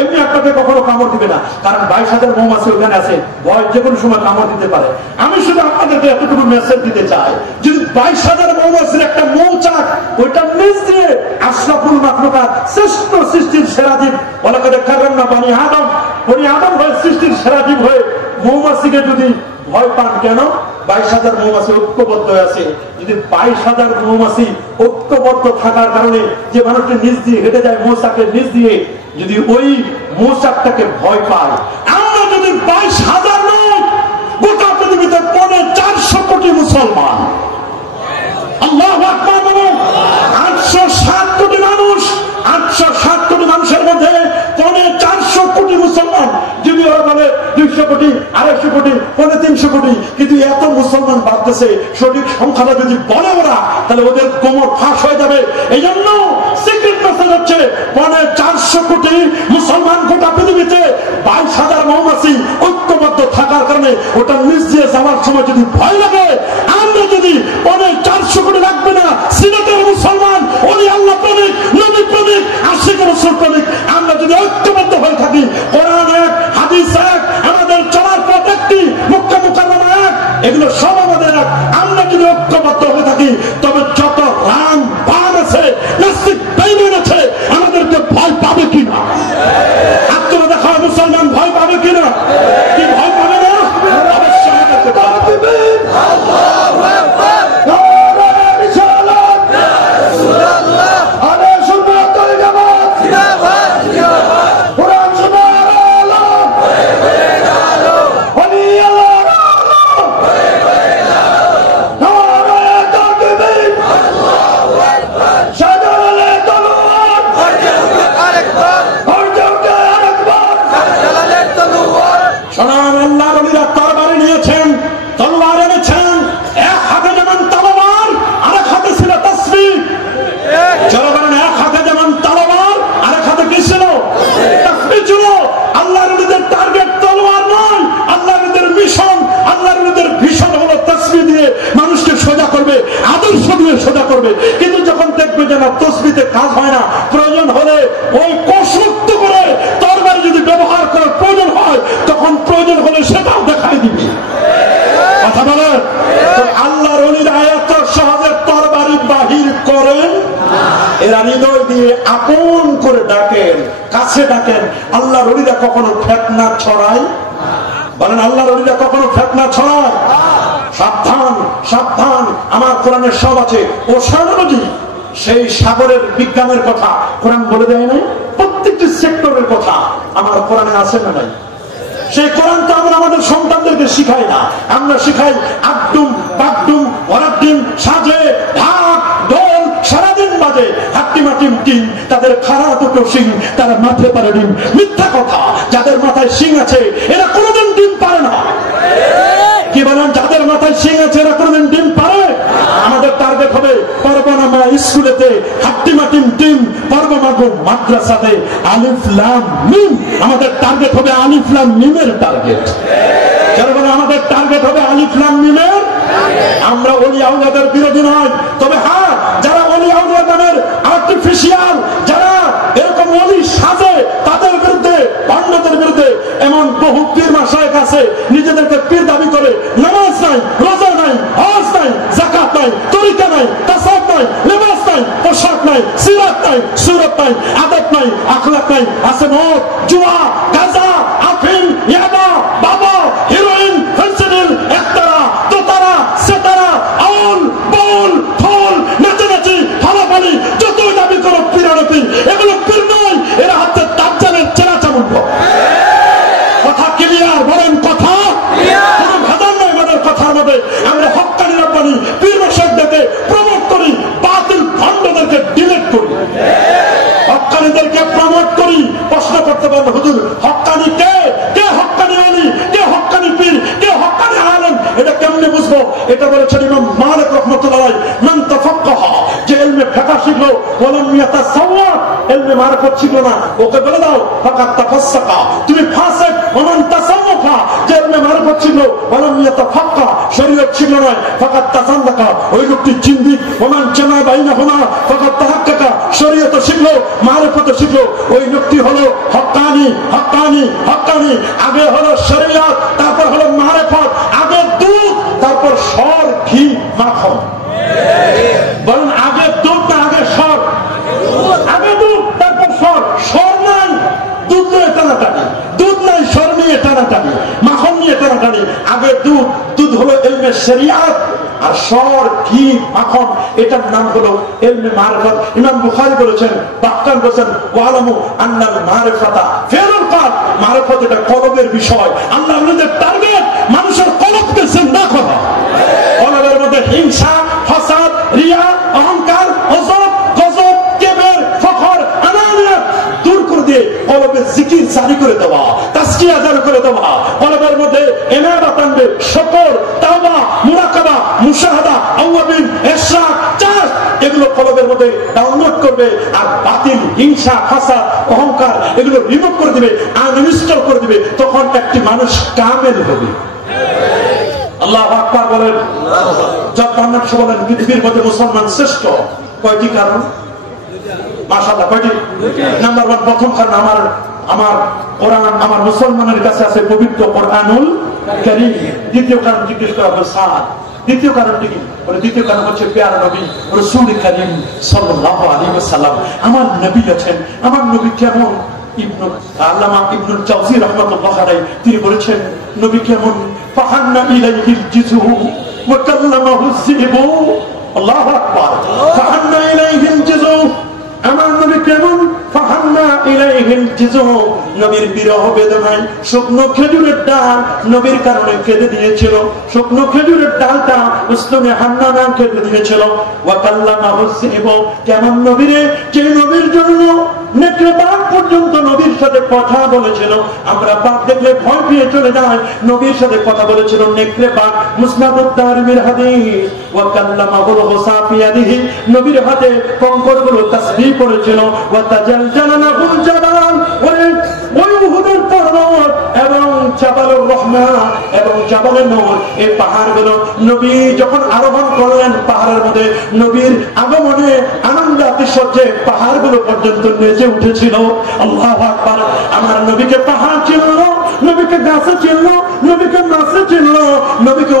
এমনি আপনাকে কখনো কামড় দিবে না, কারণ 22,000 মৌমাছি ওখানে আছে, ভয় যে কোনো সময় কামড় দিতে পারে। আমি শুধু আপনাদেরকে এতটুকু মেসেজ দিতে চাই, যদি 22,000 মৌমাছির একটা মৌচাক, ওইটার নিচ দিয়ে আশরাফুল মাখলুকাত, শ্রেষ্ঠ সৃষ্টির সেরা জীব, ওলাকাদ কাররামনা বনি আদম, বনি আদম হয়ে সৃষ্টির সেরা জীব হয়ে মৌমাছিকে যদি ভয় পান কেন? 22,000 মৌমাছি ঐক্যবদ্ধ আছে। যদি 22,000 মৌমাছি ঐক্যবদ্ধ থাকার কারণে যে মানুষটি নিচ দিয়ে হেঁটে যায় মৌচাকের নিচ দিয়ে, যদি ওই মৌচাকটাকে ভয় পায়, আমরা যদি 22,000 লোক, গোটা পৃথিবীতে 450 কোটি মুসলমান, আল্লাহু আকবার বলুন, 807 কোটি মানুষ, 807 কোটি মানুষের মধ্যে 450 কোটি মুসলমান। যদি ওরা বলে 200 কোটি, 250 কোটি, 300 কোটি, কিন্তু এত মুসলমান বাড়তেছে, সঠিক সংখ্যাটা যদি বলে ওরা, তাহলে ওদের কোমর ফাঁস হয়ে যাবে। এই জন্য সিক্রেট মেসেজ হচ্ছে 450 কোটি মুসলমান গোটা পৃথিবীতে, 22,000 মৌমাছি ঐক্যবদ্ধ থাকার কারণে ওটা নিচ দিয়ে যাওয়ার সময় যদি ভয় লাগে, আমরা যদি 450 কোটি রাখবে না, সিনেটের মুসলমান, ওলি আল্লাহ প্রেমিক, নবী প্রেমিক, আশিক রাসূল প্রেমিক, আমরা যদি ঐক্যবদ্ধ হয়ে থাকি, কোরআন এক, হাদিস এক, আমাদের চলার পথ একটি, মক্কা মুকাররমা এক, এগুলো সব আমাদের এক, আমরা যদি ঐক্যবদ্ধ হয়ে থাকি, তবে যত রাম বাম আছে, নাস্তিক বেঈমান আছে, আমাদেরকে ভয় পাবে কিনা? আত্মরা দেখা মুসলমান ভয় পাবে কিনা? কি ভয় পাবে না? অবশ্যই আমাদেরকে ভয় পাবে। আল্লাহু আকবার। কিন্তু যখন দেখবে যে না, তসবিতে কাজ হয় না, প্রয়োজন হলে ওই কষ্ট করে তরবারি যদি ব্যবহার করার প্রয়োজন হয়, তখন প্রয়োজন হলে সেটাও দেখাই দিবি। কথা বলেন, আল্লাহর ওলিরা এত সহজে তরবারি বাহির করেন, এরা হৃদয় দিয়ে আপন করে ডাকেন, কাছে ডাকেন। আল্লাহর ওলিরা কখনো ফিতনা ছড়ায়? বলেন, আল্লাহর ওলিরা কখনো ফিতনা ছড়ায়? সাবধান, সাবধান। আমার কোরআনের সব আছে, ওশানোলজি, সেই সাগরের বিজ্ঞানের কথা কোরআন বলে দেয় নাই? প্রত্যেকটি সেক্টরের কথা আমার কোরআনে আছে না নাই? সেই কোরআন তো আমরা আমাদের সন্তানদেরকে শিখাই না। আমরা শিখাই আড্ডুম বাগডুম ওরাড্ডিম, সাজে ঢাক ঢোল সারাদিন বাজে, হাট্টিমাটিম টিম, তাদের খাড়া দুটো শিং, তারা মাঠে পারে ডিম। মিথ্যা কথা। যাদের মাথায় শিং আছে এরা কোনোদিন ডিম পারে না। বলেন যাদের মাথায় শিং আছে এরা কোনদিন ডিম পারে? আমাদের টার্গেট হবে পরবনামা স্কুলেতে হাট্টিমাটিম টিম পরবমাগো মাদ্রাসাতে আলিফ লাম মিম। আমাদের টার্গেট হবে আলিফ লাম মিমের টার্গেট। যারা বলে আমাদের টার্গেট হবে আলিফ লাম মিমের। আমরা ওলি আউলিয়াদের বিরোধী নয়, তবে হ্যাঁ যারা ওলি আউলিয়া নামের আর্টিফিশিয়াল যারা এরকম ওলি সাজে তাদের বিরুদ্ধে, অন্যদের বিরুদ্ধে এমন বহু পীর মাশায়েখ আছে নিজেদেরকে পীর দাবি করে, নামাজ নাই, রোজা নাই, হজ নাই, যাকাত নাই, তরিকা নাই, তাসাউফ নাই, লিবাস নাই, পোশাক নাই, সিরাত নাই, সুরত নাই, আদব নাই, আখলাক নাই, আছে মদ, জুয়া, গাঁজা, আফিম, ইয়াবা, বাবা, হিরোইন, ফেন্সিডিল, একতারা, দোতারা, সেতারা, আউল, বাউল, ফল, নাচানাচি, ফালাফালি, যতই দাবি করো পীরানপীর, এগুলো পীর নয়, এরা হাতে দাজ্জালের চেনা চামুন্ড। কথা ক্লিয়ার? বলেন কথা কোনো ভেদান নয় আমাদের কথার মধ্যে। আমরা হক্কানি রব্বানি পীর মাশায়েখদেরকে প্রমোট করি, বাতিল ভণ্ডদেরকে ডিলিট করি, হক্কানিদেরকে প্রমোট করি। প্রশ্ন করতে পারবো হুজুর হক্কানি কে? কে হক্কানি ওলি? কে হক্কানি পীর? কে হক্কানি আলেম? এটা কেমনে বুঝবো? এটা বলেছেন ইমাম মালিক রাহমাতুল্লাহ আলাইহি, মান তাফাক্কাহা, যে ইলমে ফিকহ শিখলো, ওয়ালাম ইয়াতাসাওয়া, ইলমে মারিফত শিখলো না, ওকে বলে দাও ফাকাত তাফাসসাকা, তুমি ফাসিক। ওমান তাসাওফা, যে ইলমে মারিফত শিখলো, ওয়ালাম ইয়াতাফাক্কা, শরীয়ত শিখলো না, ফাকাত তাসান্দাকা, ওই লোকটি জিন্দিক। ওমান জামা বাইনাহুমা ফাকাত তাহাক্কাকা, শরীয়ত শিখলো, মারিফত শিখলো, ওই লোকটি হলো হক্কানি। হক্কানি হক্কানি আগে হলো শরীয়ত, তারপর হলো মারিফত, আগে দুধ, তারপর সর, ঘি, মাখন। বলেন আগে দুধ না আগে সর? আগে দুধ তারপর সর। সর নাই দুধ নিয়ে টানাটানি, দুধ নাই সর নিয়ে টানাটানি, মাখন নিয়ে টানাটানি। আগে দুধ, দুধ হলো ইলমে শরিয়াত, আর সর, ঘি, মাখন এটার নাম হলো ইলমে মারিফত। ইমাম বুখারী বলেছেন, বাক্কান বলেছেন, ওয়ালামু আন্নাল মারিফাতা ফিল কলব, মারিফত এটা কলবের বিষয়। আল্লাহ আমাদের টার্গেট মানুষের কলবকে জিন্দা করা। কলবের মধ্যে হিংসা, ফাসাদ, রিয়া, অহংকার, অজব, গজব, কিবর, ফখর, আনানিয়াত দূর করে দিয়ে কলবে জিকির জারি করে দেওয়া, তাসকিয়া জারি করে দেওয়া। কলবের মধ্যে ইনাবাত আনবে, শুকর, তাওবা, মুরাকাবা, মুশাহাদা, আওয়াবিন, ইশরাক, চাষ, এগুলো কলবের মধ্যে ডাউনলোড করবে। আর বাতিল, হিংসা, ফাসাদ, অহংকার এগুলো রিমুভ করে দিবে, আনইনস্টল করে দিবে। তখন একটি মানুষ কামেল হবে। আল্লাহু আকবার বলেন। যত বলেন পৃথিবীর মধ্যে মুসলমান শ্রেষ্ঠ। কয়টি কারণ? মাশাআল্লাহ কয়টি? নাম্বার 1, প্রথম কারণ আমার কোরআন, আমার মুসলমানের কাছে আছে পবিত্র কোরআনুল কারীম। দ্বিতীয় কারণ জিজ্ঞেস করা হবে সাদ। দ্বিতীয় কারণটি কি? বলে দ্বিতীয় কারণ হচ্ছে প্যারা নবী রাসূল করিম সাল্লাল্লাহু আলাইহি ওয়াসাল্লাম। আমার নবী আছেন। আমার নবী কেমন? আল্লামা ইবনুল জাওজি রাহমাতুল্লাহ আলাইহি তিনি বলেছেন নবী কেমন? ফাহান্না ইলাইহিল জিজু ওয়া কাল্লামাহু যিবু। আল্লাহু আকবার। ফাহান্না ইলাইহিল জিজু, আমার নবী কেমন? ফাহান্না ইলাইহিল জিজু, নবীর বিরহ বেদনায় শুকনো খেজুরের ডাল নবীর কারণে কেঁদে দিয়েছিল। শুকনো খেজুরের ডালটা উসমানে হান্নানা কেঁদে দিয়েছিল। ওয়া কাল্লামাহু যিবু, কেমন নবীরে, যে নবীর জন্য নেকড়ে বাঘ পর্যন্ত নবীর সাথে কথা বলেছিল। আমরা বাঘ দেখলে ভয় পেয়ে চলে যাই, নবীর সাথে কথা বলেছিল নেকড়ে বাঘ। মুসনাদুদ দারমির হাদিস। ওয়া কাল্লামাহুল হুসা ফি ইয়াদিহি, নবীর হাতে কঙ্করগুলো তাসবিহ করেছিল। ওয়া তাজালজালা লাহুল জাবাল, ওই উহুদের পর্বত এবং জাবালুর রহমা এবং জাবালে নূর, এই পাহাড়গুলো নবী যখন আরোহণ করলেন পাহাড়ের মধ্যে, নবীর আগমনে আনন্দ আতিশয্যে পাহাড়গুলো পর্যন্ত নেচে উঠেছিল। আল্লাহু আকবার। আমার নবীকে পাহাড় চিনল, নবীকে গাছে চিনল, নবীকে মাছে চিনল, নবীকে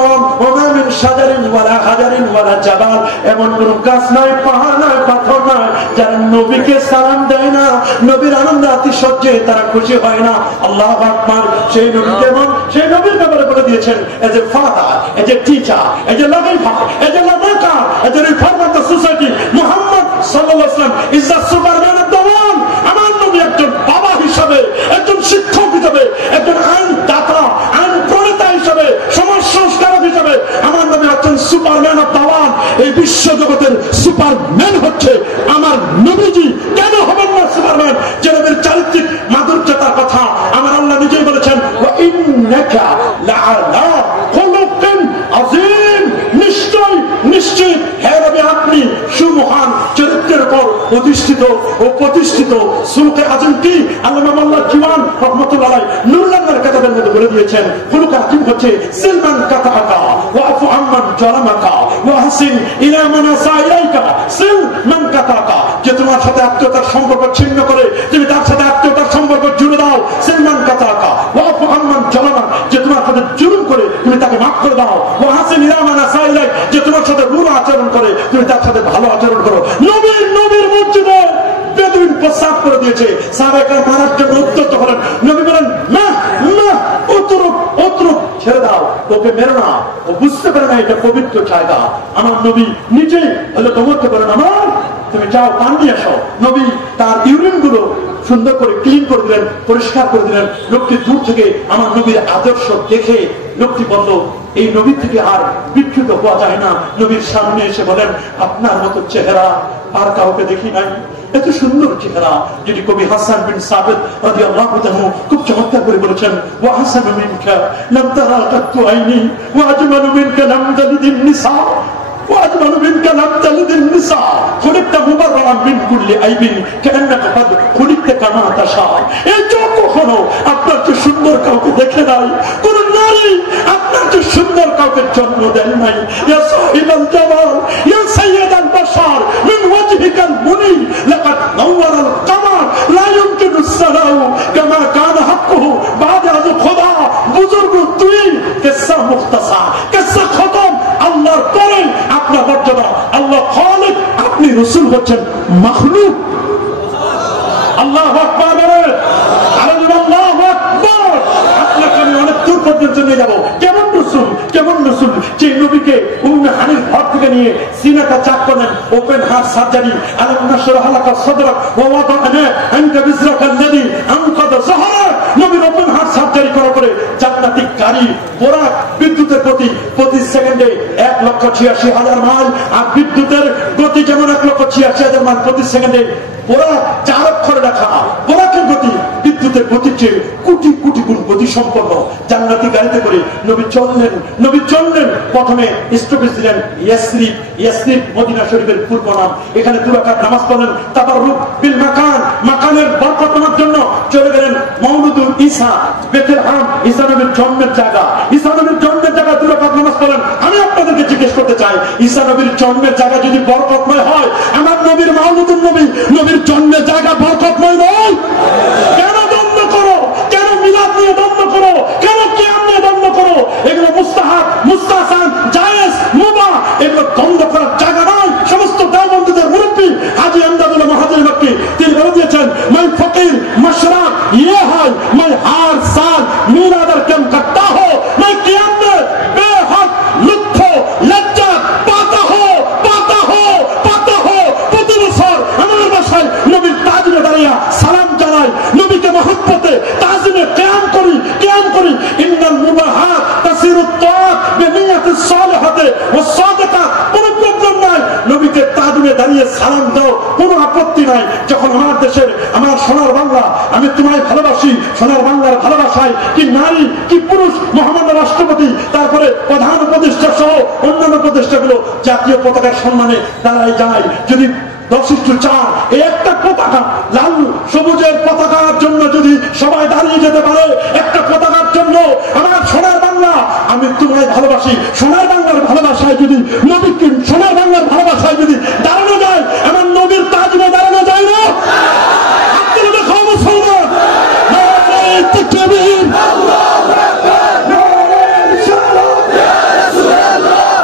ওমা মিন শাজারিন ওয়ালা হাজারিন ওয়ালা জাবাল, এমন কোন গাছ নাই, পাহাড় নাই, পাথর নাই যারা নবীকে সালাম দেয় না, নবীর আনন্দ আতিশয্যে তারা খুশি হয় না। আল্লাহু আকবার। সেই নবী কেমন? সেই নবীর ব্যাপারে বলে দিয়েছেন as a father, as a teacher, as a loving father, as a lover, as a reformer the society, Muhammad সাল্লাল্লাহু আলাইহি ওয়াসাল্লাম is the Superman of the world. আমার নবী একজন বাবা হিসাবে, একজন শিক্ষক হিসাবে, একজন আইন দাতা, আইন প্রণেতা হিসাবে, সমাজ সংস্কারক হিসাবে আমার নবী একজন সুপারম্যান অফ দ্য ওয়ার্ল্ড। এই বিশ্ব জগতের সুপারম্যান হচ্ছে আমার নবীজি। কেন হবেন না সুপারম্যান? যে নবীর চারিত্রিক মাধুর্যতার কথা আমার আল্লাহ নিজেই বলেছেন, ওয়া ইন্নাকা লাআলা খুলুকিন অধিষ্ঠিত ও প্রতিষ্ঠিত সুলুকে আজম কি আল্লামা মোল্লা জীবন রহমতুল্লাহ আলাইহি নুরুল্লাহর কিতাবের মধ্যে বলে দিয়েছেন সুলুকে আজম হচ্ছে সিলমান কাতাকা ওয়া আফু আম্মান জালামাকা ওয়া হাসিন ইলা মান সাইলাইকা সিলমান কাতাকা, যে তোমার সাথে আত্মীয়তার সম্পর্ক ছিন্ন করে তুমি তার সাথে আত্মীয়তার সম্পর্ক জুড়ে দাও। সিলমান কাতাকা ওয়া আফু আম্মান জালামা, যে তোমার সাথে জুলুম করে তুমি তাকে মাফ করে দাও। ওয়া হাসিন ইলা মান সাইলাইক, যে তোমার সাথে রুল আচরণ করে তুমি তার সাথে ভালো আচরণ করো। নবীর মসজিদে বেদুইন প্রস্তাব করে দিয়েছে, সাহাবায়ে মারার জন্য উদ্যত হলেন। নবী বলেন না না, অতরুক ছেড়ে দাও, ওকে মেরো না, ও বুঝতে পারে না এটা পবিত্র জায়গা। আমার নবী নিজেই হলে তোমাকে বলেন আমার তুমি যাও পান নিয়ে আসো। নবী তার ইউরিন গুলো সুন্দর করে ক্লিন করে দিলেন, পরিষ্কার করে দিলেন। লোকটি দূর থেকে আমার নবীর আদর্শ দেখে লোকটি বলল এই নবী থেকে আর বিচ্যুত হওয়া যায় না। নবীর সামনে এসে বলেন আপনার মতো চেহারা আর কাউকে দেখি নাই, এত সুন্দর চেহারা। যেটি কবি হাসান বিন সাবিত রাদিয়াল্লাহু আনহু খুব চমৎকার করে বলেছেন, ওয়া হাসানু মিনকা লাম তারা কাত্তু আইনি ওয়া আজমালু মিনকা লাম তালিদিন নিসা ওয়া আজমালু মিনকা লাম তালিদিন নিসা খুলিকতা মুবাররান মিন কুল্লি আইবিন কান্নাকা কাদ খুলিকতা কামা তাশা। এই চোখ কখনো আপনার চেয়ে সুন্দর কাউকে দেখে নাই, কোন নারী আপনার চেয়ে সুন্দর কাউকে জন্ম দেয় নাই। ইয়া সাহিবাল জামাল ইয়া সাইয়্যিদাল বাশার মিন ওয়াজহিকাল মুনির লাকাদ নাওয়ারাল কামার লা ইউমকিনু সালাউ কামা কানা হাক্কুহু বাদা আজ খোদা। বুজুর্গ তুই কিসসা মুখতাসার, কিসসা খতম। আল্লাহর পরে আপনার মর্যাদা, আল্লাহ খালিক, আপনি রাসূল হচ্ছেন মাখলুক। আল্লাহু আকবার বলেন, আল্লাহু আকবার। আপনাকে আমি অনেক দূর পর্যন্ত নিয়ে যাবো। কেমন রাসূল, যে নবীকে উম্মে হানির ঘর থেকে নিয়ে সিনাটা চাক করেন, ওপেন হার্ট সার্জারি, আলাম নাশরাহ লাকা সাদরাক ওয়া ওয়াদা'না আনকা বিজরাকাল্লাযী আনকাযা যাহরাক। নবীর ওপেন হার্ট সার্জারি করার পরে জান্নাতি গাড়ি বোরাক বিদ্যুতের গতি প্রতি সেকেন্ডে 1,86,000 মাইল, আর বিদ্যুতের গতি যেমন 1,86,000 মাইল প্রতি সেকেন্ডে। বোরাক 4 অক্ষরে লেখা, বোরাকের গতি বিদ্যুতের গতির চেয়ে কোটি কোটি গুণ গতি সম্পন্ন। জান্নাতি গাড়িতে করে নবী চললেন। প্রথমে স্টপেজ দিলেন ইয়াসরিব, মদিনা শরীফের পূর্ব নাম। এখানে 2 রাকাত নামাজ পড়লেন, তাবাররুক বিল মাকানের বরকত নেওয়ার জন্য চলে গেলেন মাউলুদুল ঈসা, বেথলেহেম, ঈসা নবীর জন্মের জায়গা। 2 রাকাত নামাজ পড়লেন। আমি আপনাদেরকে জিজ্ঞেস করতে চাই, ঈসা নবীর জন্মের জায়গা যদি বরকতময় হয়, আমার নবীর মাউলুদুন নবীর জন্মের জায়গা বরকতময় নয়? কেন দ্বন্দ্ব করো? কেন মিলাদ নিয়ে দ্বন্দ্ব করো? কেন কিয়াম নিয়ে দ্বন্দ্ব করো? এগুলো মুস্তাহাব, মুস্তাহসান, জায়েজ, মুবাহ, এগুলো দ্বন্দ্ব করার জায়গা নয়। সমস্ত দেওবন্দীদের মুরব্বী হাজী আমদাদুল্লাহ মাহাদির মক্কি তিনি বলে দিয়েছেন, मैं फकीर मशरक ये है, मैं हर साल मिलादर कम करता हूँ, मैं कियाम में बेहद लुत्फ लज्जत पाता हूँ। प्रति बছর আমার বাসায় নবীর তাজমে দাঁড়িয়ে সালাম জানাই, নবীকে মহব্বতে তাজমে কিয়াম করি। ইন্নাল মুবাহাত তাসিরুত তাআত বিনিয়াতিস সালিহাতি ওয়াস সাদিকাত। কোনো প্রবলেম নাই, নবীকে তাজমে দাঁড়িয়ে সালাম দাও, কোনো আপত্তি নাই। যখন আমার দেশের, আমার সোনার বাংলা, আমি তোমায় ভালোবাসি, সোনার বাংলার ভালোবাসায় কি নারী কি পুরুষ, মহামান্য রাষ্ট্রপতি, তারপরে প্রধান উপদেষ্টা সহ অন্যান্য উপদেষ্টাগুলো জাতীয় পতাকার সম্মানে দাঁড়ায় যায়। যদি 10:4 এই একটা পতাকা, লাল সবুজের পতাকার জন্য যদি সবাই দাঁড়িয়ে যেতে পারে, একটা পতাকার জন্য, আমার সোনার বাংলা, আমি তোমায় ভালোবাসি, সোনার বাংলার ভালোবাসায় যদি নবীকে, সোনার বাংলার ভালোবাসায় যদি দাঁড়ানো যায়, আমার নবীর তাজমে দাঁড়ানো যায় না? আপনারা দেখো মুসলমান, নারায়ে তাকবীর, আল্লাহু আকবার, নারায়ে রিসালাত, ইয়া রাসূলুল্লাহ।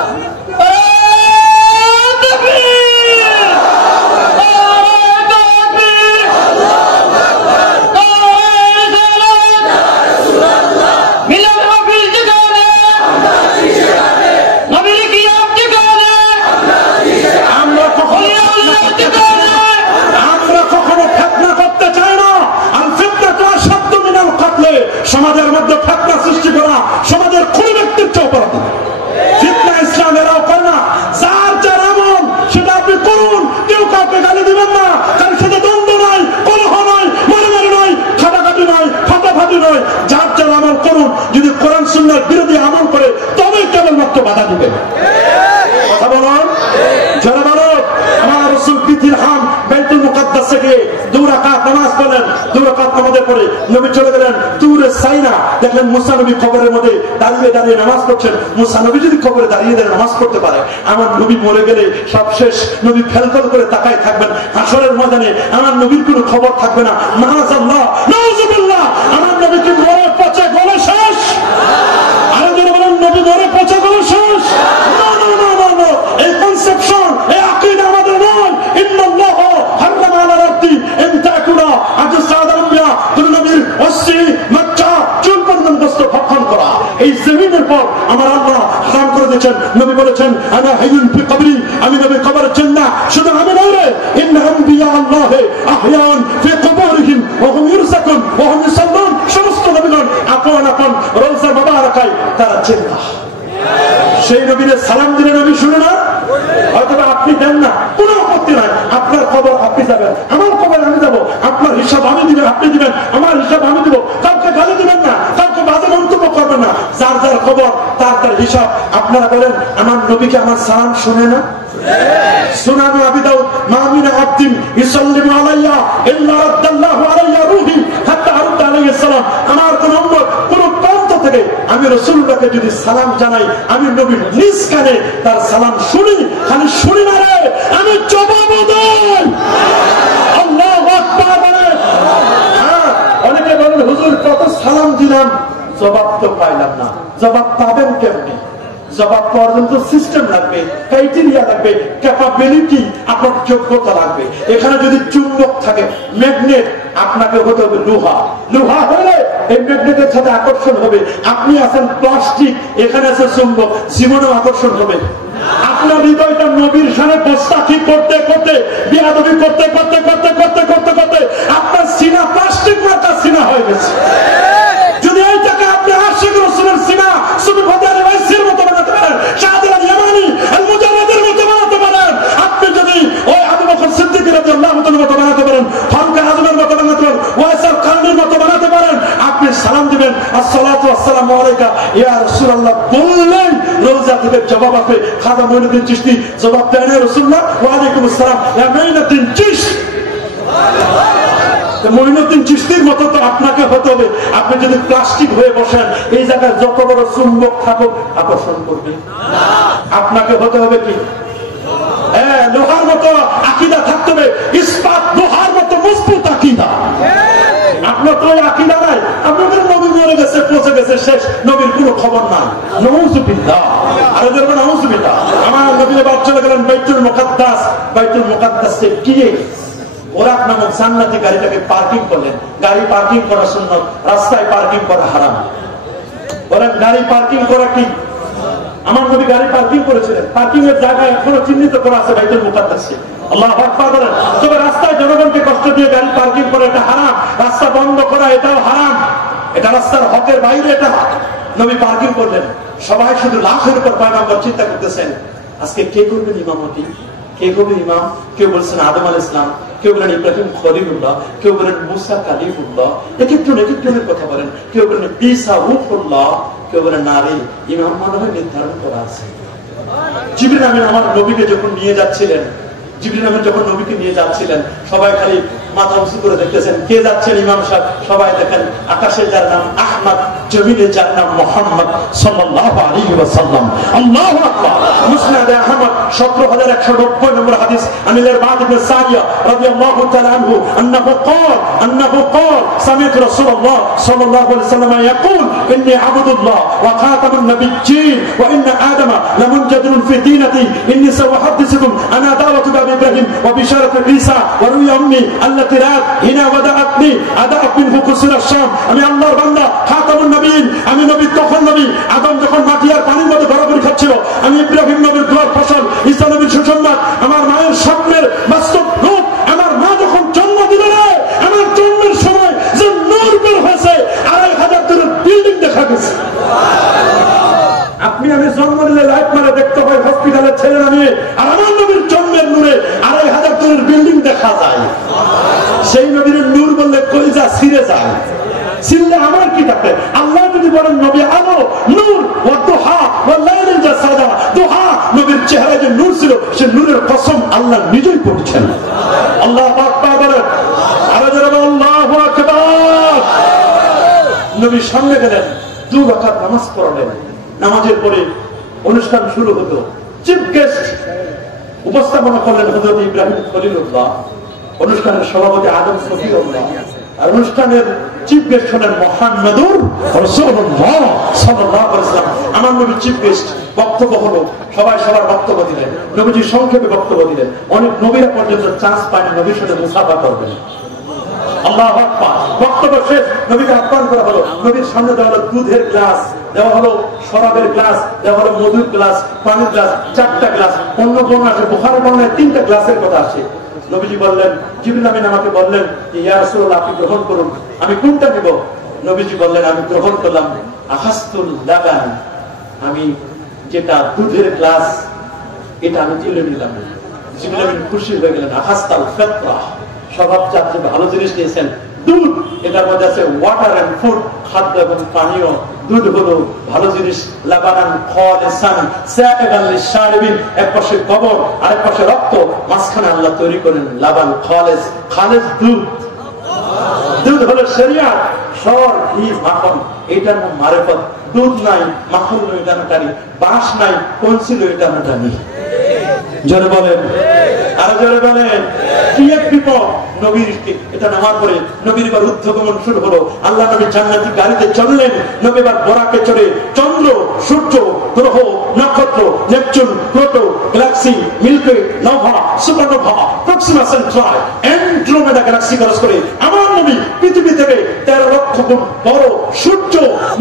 মিলাদ মাহফিল যেখানে, নবীর কিয়াম যেখানে, বলেন 2 রাকাত নামাজের পরে নবী চলে গেলেন তুরে সাইনা, দেখলেন মুসা নবী কবরের মধ্যে দাঁড়িয়ে দাঁড়িয়ে নামাজ পড়ছেন। মুসা নবী যদি কবরে দাঁড়িয়ে দাঁড়িয়ে নামাজ পড়তে পারে, আমার নবী মরে গেলে সব শেষ, নবী ফেলফেল করে তাকায় থাকবেন, হাসরের ময়দানে আমার নবীর কোনো খবর থাকবে না। মাআযাল্লাহ, নাউযুবিল্লাহ, আমার নবী কি মরে পচে গলে শেষ? আরো যারা বলেন নবী মরে পচে গলে শেষ? না না না না না, এই কনসেপশন, এই আকীদা আমাদের নয়। ইন্নাল্লাহ হারামা আলা রাব্বি আন তাকুলা আজসাদাল আম্বিয়া, কোন নবীর অস্থি মক্কা চুল পর্যন্ত ভক্ষণ করা এই জমিনের পর আমার আল্লাহ হারাম করে দিয়েছেন। নবী বলেছেন আনা হাইয়ুন ফি কবরি, আমি নবী কবরের জান্নাহ। শুধু আমি নই রে, ইন্না আম্বিয়া আল্লাহ আহয়ান ফি কবরিহিম ওয়া হুম ইরসাকুন ওয়া হুম ইসাল্লুন, সমস্ত নবীগণ আপন আপন রওজা মুবারাকায় তারা জান্নাহ। সেই নবীর সালাম দিলে নবী শুনে না? হয়তো আপনি দেন না, কোনো আপত্তি নাই, আপনার খবর আপনি যাবেন, আমার খবর আমি যাবো, আপনার হিসাব আমি দিবেন, আপনি দিবেন, আমার হিসাব আমি দিব। কাউকে গালি দিবেন না, কাউকে বাজে মন্তব্য করবেন না, যার যার খবর তার তার হিসাব। আপনারা বলেন আমার নবীকে আমার সালাম শুনে না? সুনান আবি দাউদ, মা মিন আবদিন ইসাল্লিমু আলাইয়া ইল্লা রাদ্দাল্লাহু আলাইয়া রূহি হাত্তা আরুদ্দা আলাইহিস সালাম। আমার কোন উম্মত কোন প্রান্ত থেকে আমি রাসূলুল্লাহকে যদি সালাম জানাই, আমি নবীর নিজ কানে তার সালাম শুনি, খালি শুনি না রে, আমি জবাবও দেই। আল্লাহু আকবার বলেন। হ্যাঁ, অনেকে বলেন হুজুর কত সালাম দিলাম, জবাব তো পাইলাম না। জবাব পাবেন কেমনে? জবাব পর্যন্ত সিস্টেম লাগবে, ক্রাইটেরিয়া লাগবে, ক্যাপাবিলিটি, আপনার যোগ্যতা লাগবে। এখানে যদি চুম্বক থাকে, ম্যাগনেট, আপনাকে হতে হবে লোহা। লোহা হলে এই ম্যাগনেটের সাথে আকর্ষণ হবে। আপনি আছেন প্লাস্টিক, এখানে আছে চুম্বক, জীবনেও আকর্ষণ হবে। আপনার হৃদয়টা নবীর সামনে বস্তাকি করতে করতে, বিয়াদবি করতে করতে করতে করতে করতে করতে আপনার সিনা প্লাস্টিক মার্কা সিনা হয়ে গেছে। যদি এইটাকে আপনি আশিক রাসূলের সিনা সুবি ফাদার ওয়াইসির মতো বানাতে পারেন, শাহাদাত ইয়ামানি আল মুজাররাদের মতো বানাতে পারেন, আপনি যদি ওই আবু বকর সিদ্দিক রাদিয়াল্লাহু তাআলার মতো বানাতে পারেন, ফারুক আযমের মতো বানাতে পারেন, ওয়াইসার কারণীর মতো বানাতে পারেন, আপনি সালাম দিবেন আসসালাতু ওয়াসসালামু আলাইকা ইয়া রাসূলুল্লাহ বললেই রওজা থেকে জবাব আসবে। খাজা মঈনুদ্দিন চিশতি জবাব দেন রাসূলুল্লাহ ওয়া আলাইকুম আসসালাম ইয়া মঈনুদ্দিন চিশতি। মঈনুদ্দিন চিশতির মতো তো আপনাকে হতে হবে। আপনি যদি প্লাস্টিক হয়ে বসেন, এই জায়গায় যত বড় চুম্বক থাকুক আকর্ষণ করবে। আপনাকে হতে হবে কি লোহার মতো আকীদা থাকতে হবে, ইস্পাত লোহার মতো মজবুত আকীদা। আপনার তো আকীদা নাই, আপনাদের নবী মরে গেছে, পচে গেছে, শেষ, নবীর কোনো খবর নাই। নাউযুবিল্লাহ, আর দেখবেন নাউযুবিল্লাহ। আমার নবী এবার চলে গেলেন বাইতুল মুকাদ্দাস। বাইতুল মুকাদ্দাসে গিয়ে ওরাক নামক জান্নাতি গাড়িটাকে পার্কিং করলেন। গাড়ি পার্কিং করা সুন্নাত, রাস্তায় পার্কিং করা হারাম। বলেন গাড়ি পার্কিং করা কি? আমার নবী গাড়ি পার্কিং করেছিলেন, পার্কিং এর জায়গা এখনো চিহ্নিত করা আছে বাইতুল মুকাদ্দাসে। আল্লাহু আকবার বলেন। তবে রাস্তায় জনগণকে কষ্ট দিয়ে গাড়ি পার্কিং করা এটা হারাম, রাস্তা বন্ধ করা এটাও হারাম, এটা রাস্তার হকের বাইরে, এটা নবী পার্কিং করলেন। সবাই শুধু লাখের উপর পয়গম্বর চিন্তা করতেছেন আজকে কে করবেন ইমামতি, কে করবেন ইমাম। কেউ বলছেন আদম আলাইহিস সালাম, কেউ বলেন ইব্রাহিম খলিলুল্লাহ, কেউ বলেন মুসা কালিমুল্লাহ, এক একজনের কথা বলেন। কেউ বলেন ঈসা রূহুল্লাহ, কেউ বলেন নারী। ইমাম মনে হয় নির্ধারণ করা আছে। জিবরিল আমিন আমার নবীকে যখন নিয়ে যাচ্ছিলেন, জিবরিল আমিন যখন নবীকে নিয়ে যাচ্ছিলেন, সবাই খালি মাথা উঁচু করে দেখতেছেন কে যাচ্ছেন ইমাম সাহেব। সবাই দেখেন আকাশে যার নাম আহমদ, জমিনে যার নাম মুহাম্মদ সাল্লাল্লাহু আলাইহি ওয়াসাল্লাম। আল্লাহু আকবার। মুসনাদ আহমদ 17190 নম্বর হাদিস আনিল বাদ ইবনে সারিয়া রাদিয়াল্লাহু তাআলা আনহু انه قال سمعت رسول الله صلى الله عليه وسلم يقول اني عبد الله وخاتم النبيين وان ادم لمنجدل في دينتي اني ساحدثكم انا دعوه ابي ابراهيم وبشاره عيسى وروي امي التي رات هنا ودعتني ادعت منه كسر الشام। আমি আল্লাহর বান্দা, খাতামুন নবীন, আমি নবী তখন নবী। আদম যখন মাটি আর পানির মধ্যে গড়াগড়ি খাচ্ছিল, আমি ইব্রাহিম নবীর দোয়ার ফসল, ঈসা নবীর সুসংবাদ, আমার মায়ের স্বপ্নের বাস্তব রূপ। আমার মা যখন জন্ম দিল না, আমার জন্মের সময় যে নূর বের হয়েছে, 2500 দূরের বিল্ডিং দেখা গেছে। আপনি আমি জন্ম নিলে লাইট মারে দেখতে হয় হসপিটালের ছেলেরা নিয়ে, আর আমার নবীর জন্মের নূরে 2500 দূরের বিল্ডিং দেখা যায়। সেই নবীর নূর বললে কলিজা ছিঁড়ে যায়। ছিঁড়লে আমার কি থাকে? আল্লাহ যদি বলেন নবী আলো নূর ওয়া দুহা ওয়া লাইলিল জাসাদা, দুহা নবীর চেহারায় যে নূর ছিল, সে নূরের কসম আল্লাহ নিজেই করছেন। আল্লাহু আকবার বলেন। আর যারা আল্লাহ নবীর সামনে গেলেন, 2 রাকাত নামাজ পড়লেন। নামাজের পরে অনুষ্ঠান শুরু হতো। চিফ গেস্ট উপস্থাপনা করলেন হযরত ইব্রাহিম খলিলুল্লাহ, অনুষ্ঠানের সভাপতি আদম শফিউল্লাহ, আর অনুষ্ঠানের চিফ গেস্ট হলেন মুহাম্মদুর রাসূলুল্লাহ সাল্লাল্লাহু আলাইহি ওয়াসাল্লাম। আমার নবী চিফ গেস্ট। বক্তব্য হলো, সবাই সবার বক্তব্য দিলেন। নবীজি সংক্ষেপে বক্তব্য দিলেন। অনেক নবীরা পর্যন্ত চান্স পায়নি নবীর সাথে মুসাফা করবেন। আল্লাহু আকবার। বক্তব্য শেষ, নবীকে আহ্বান করা হলো। নবীর সামনে দেওয়া হলো দুধের গ্লাস, দেওয়া হলো শরাবের গ্লাস, দেওয়া হলো মধুর গ্লাস, পানির গ্লাস, 4টা গ্লাস। অন্য বর্ণনা আছে, বুখারী বর্ণনায় 3টা গ্লাসের কথা আসে। নবীজি বললেন, জিবরিল আমিন আমাকে বললেন, ইয়া রাসূলুল্লাহ আপনি গ্রহণ করুন। আমি কোনটা নেব? নবীজি বললেন, আমি গ্রহণ করলাম আখাসতুল লাবান, আমি যেটা দুধের গ্লাস এটা আমি তুলে নিলাম। জিবরিল আমিন খুশি হয়ে গেলেন। আখাসতাল ফিতরা, স্বভাব চাচ্ছে ভালো জিনিস নিয়েছেন। দুধ, এটার মধ্যে আছে ওয়াটার এন্ড ফুড, খাদ্য এবং পানীয়। দুধ হলো ভালো জিনিস। লাবানান খালিসান সাকিবান লিশারিবিন, এক পাশে কবর আরেক পাশে রক্ত, মাঝখানে আল্লাহ তৈরি করেন লাবান খালিস। খালিস দুধ। দুধ হলো শরিয়াত, সর ঘি মাখন, এটার নাম মারিফত। দুধ নাই, মাখন নয়, এটা নাটানি। বাঁশ নাই, কঞ্চি নয়, এটা নাটানি। জোরে বলেন, আরো জোরে বলেন। কি এক বিপদ নবীর। এটা নামার পরে নবীর এবার ঊর্ধ্বগমন শুরু হলো। আল্লাহ নবী জান্নাতি গাড়িতে চললেন। নবী এবার বোরাকে চড়ে চন্দ্র, সূর্য, গ্রহ, নক্ষত্র, Neptune, Pluto, galaxy, Milky, nova, supernova, Proxima Centauri, Andromeda galaxy cross করে আমার নবী পৃথিবী থেকে 13 লক্ষ গুণ বড় সূর্য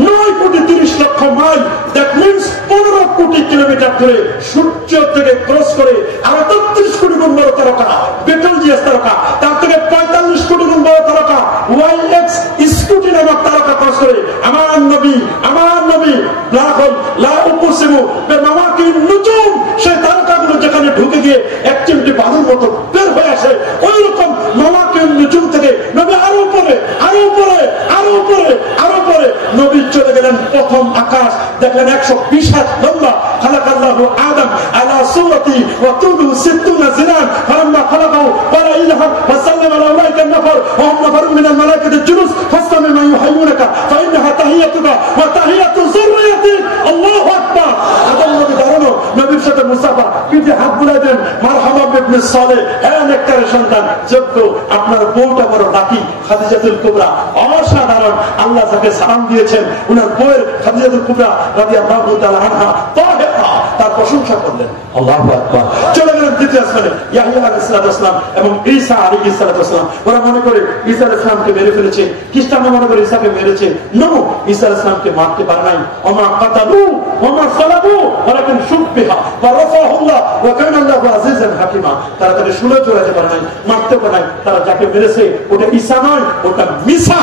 9 কোটি 30 লক্ষ মাইল, দ্যাট মিন্স 15 কোটি কিলোমিটার ধরে সূর্য থেকে ক্রস করে আরো 33 কোটি গুণ বড় তারকা বেটেলজিয়াস তারকা, তার থেকে 45 কোটি গুণ বড় তারকা ওয়াইএক্স স্কুটি নামক তারকা ক্রস করে আমার নবী ব্ল্যাক হোল লা উকসিমু বিমাওয়াকিন নুজুম, সেই তারকাগুলো যেখানে ঢুকে গিয়ে এক চিমটি বালুর মতো বের হয়ে আসে, ওই রকম মাওয়াকিন নুজুম থেকে নবী আরো উপরে আরো উপরে আরো উপরে আরো উপরে নবী চলে গেলেন প্রথম আকাশ। দেখলেন 120 হাত লম্বা। খালাকাল্লাহু আদম আলা সূরাতি ওয়া তুলু 60 জিনান, ফালাম্মা খালাকাহু ক্বালা ইলাহা ওয়া সাল্লামা আলা উলাইকা নাফর ওয়া হুম নাফরুন মিনাল মালাইকাতি জুলুস ফাসতামি মা ইউহাইয়ুনাকা ফাইন্নাহা তাহিয়াতুকা ওয়া তাহিয়াতু যুররিয়াতি। আল্লাহু আকবার। আদম নবী দাঁড়ানো, নবীর সাথে মুসাফা, পিঠে হাত বুলাই দেন, মারহাবা বিবনে সালেহ, হ্যাঁ নেককারের সন্তান, যোগ্য। আপনার বউটা বড় বাকি, খাদিজাতুল কুবরা, অসাধারণ। আল্লাহ যাকে সালাম দিয়েছেন, উনার বউয়ের খাদিজাতুল কুবরা রাদিয়াল্লাহু তাআলা আনহা তাহেরা, তার প্রশংসা করলেন। আল্লাহু আকবার। চলে গেলেন দ্বিতীয় আসমানে। ইয়াহইয়া আলাইহিস সালাম এবং ঈসা আলাইহিস সালাম। ওরা মনে করে ঈসা আলাইহিস সালামকে মেরে ফেলেছে, খ্রিস্টানরা মনে করে ঈসাকে মেরেছে। নো, ঈসা আলাইহিস সালামকে মারতে পারে নাই। ওমা কাতালু ওমা সালাবু ওয়ালাকিন শুববিহা ওয়া রাফাহুল্লাহ ওয়া কানা আল্লাহু আজিজান হাকিমা। তারা তাকে শুলে চড়াতে পারে নাই, মারতে পারে নাই। তারা যাকে মেরেছে ওটা ঈসা নয়, ওটা মিসা।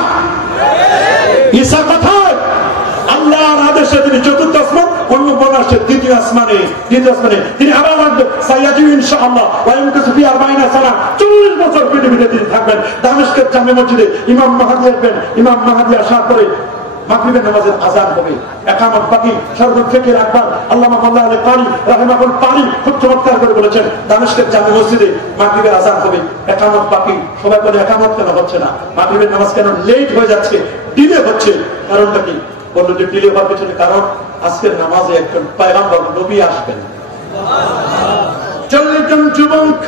ঈসা কোথায়? আল্লাহর আদেশে তিনি চতুর্থ আসমান, অন্য বর্ণাসে দ্বিতীয় আসমানে তিনি আবার আসবেন। সাইয়াজি ইনশাআল্লাহ ওয়া ইয়ামকুসু ফি 40 সানা, 40 বছর পৃথিবীতে তিনি থাকবেন। দামেস্কের জামে মসজিদে ইমাম মাহদী আসবেন। ইমাম মাহদী আসার পরে মাগরিবের নামাজের আযান হবে, ইকামত বাকি। সর্বত ফিকির আকবর আল্লামা মোল্লা আলী কারি রাহিমাহুল পারি খুব চমৎকার করে বলেছেন, দামেস্কের জামে মসজিদে মাগরিবের আযান হবে, ইকামত বাকি। সবাই বলে ইকামত কেন হচ্ছে না, মাগরিবের নামাজ কেন লেট হয়ে যাচ্ছে, ডিলে হচ্ছে? কারণটা কি? বললো যে ডিলে হওয়ার পেছনে কারণ আজকের নামাজে একজন পয়গম্বর নবী আসবেন। 40 জন যুবক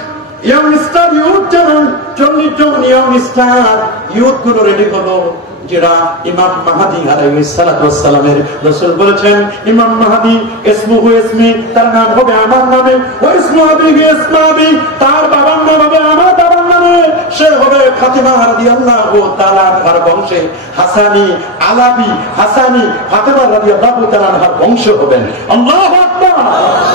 ইয়ং স্টার ইউথ, যেমন 40 জন ইয়ং স্টার ইউথ গুলো রেডি হলো, যারা ইমাম মাহদী আলাইহিস সালাতু ওয়াস সালামের। রাসূল বলেছেন ইমাম মাহদী ইসমুহু ইসমি, তার নাম হবে আমার নামে, ওয়া ইসমু আবিহি ইসমু আবি, তার বাবার নাম হবে আমার বাবার নামে। সে হবে ফাতিমা রাদিয়াল্লাহু তাআলা আনহার বংশে, হাসানী আলাবি হাসানী ফাতিমা রাদিয়াল্লাহু তাআলা আনহার বংশ হবেন। আল্লাহু আকবার।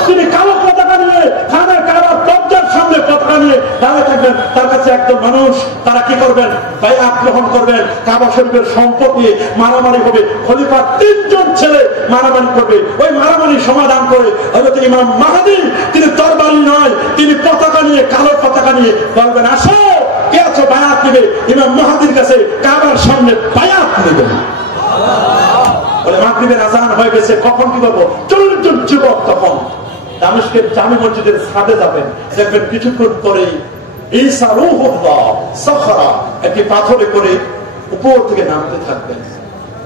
তিনি কালো পতাকা নিয়ে খানের কাবার দরজার সামনে পতাকা নিয়ে দাঁড়িয়ে থাকবেন। তার কাছে একদম মানুষ, তারা কি করবেন? বায়াত গ্রহণ করবেন। কাবা শরীফের সম্পদ নিয়ে মারামারি হবে। খলিফার 3 জন ছেলে মারামারি করবে। ওই মারামারি সমাধান করে হযরত ইমাম মাহদী, তিনি তরবারি নয়, তিনি পতাকা নিয়ে, কালো পতাকা নিয়ে বলবেন, আসো কে আছো বায়াত নেবে। ইমাম মাহদীর কাছে কাবার সামনে বায়াত নেবেন। বলে মাগরিবের আযান হয়ে গেছে, কখন কি করবো? 40 জন যুবক তখন দামেস্কের জামে মসজিদের ছাদে যাবেন। দেখবেন কিছুক্ষণ পরেই ঈসা রূহুল্লাহ সাখরা একটি পাথরে করে উপর থেকে নামতে থাকবেন।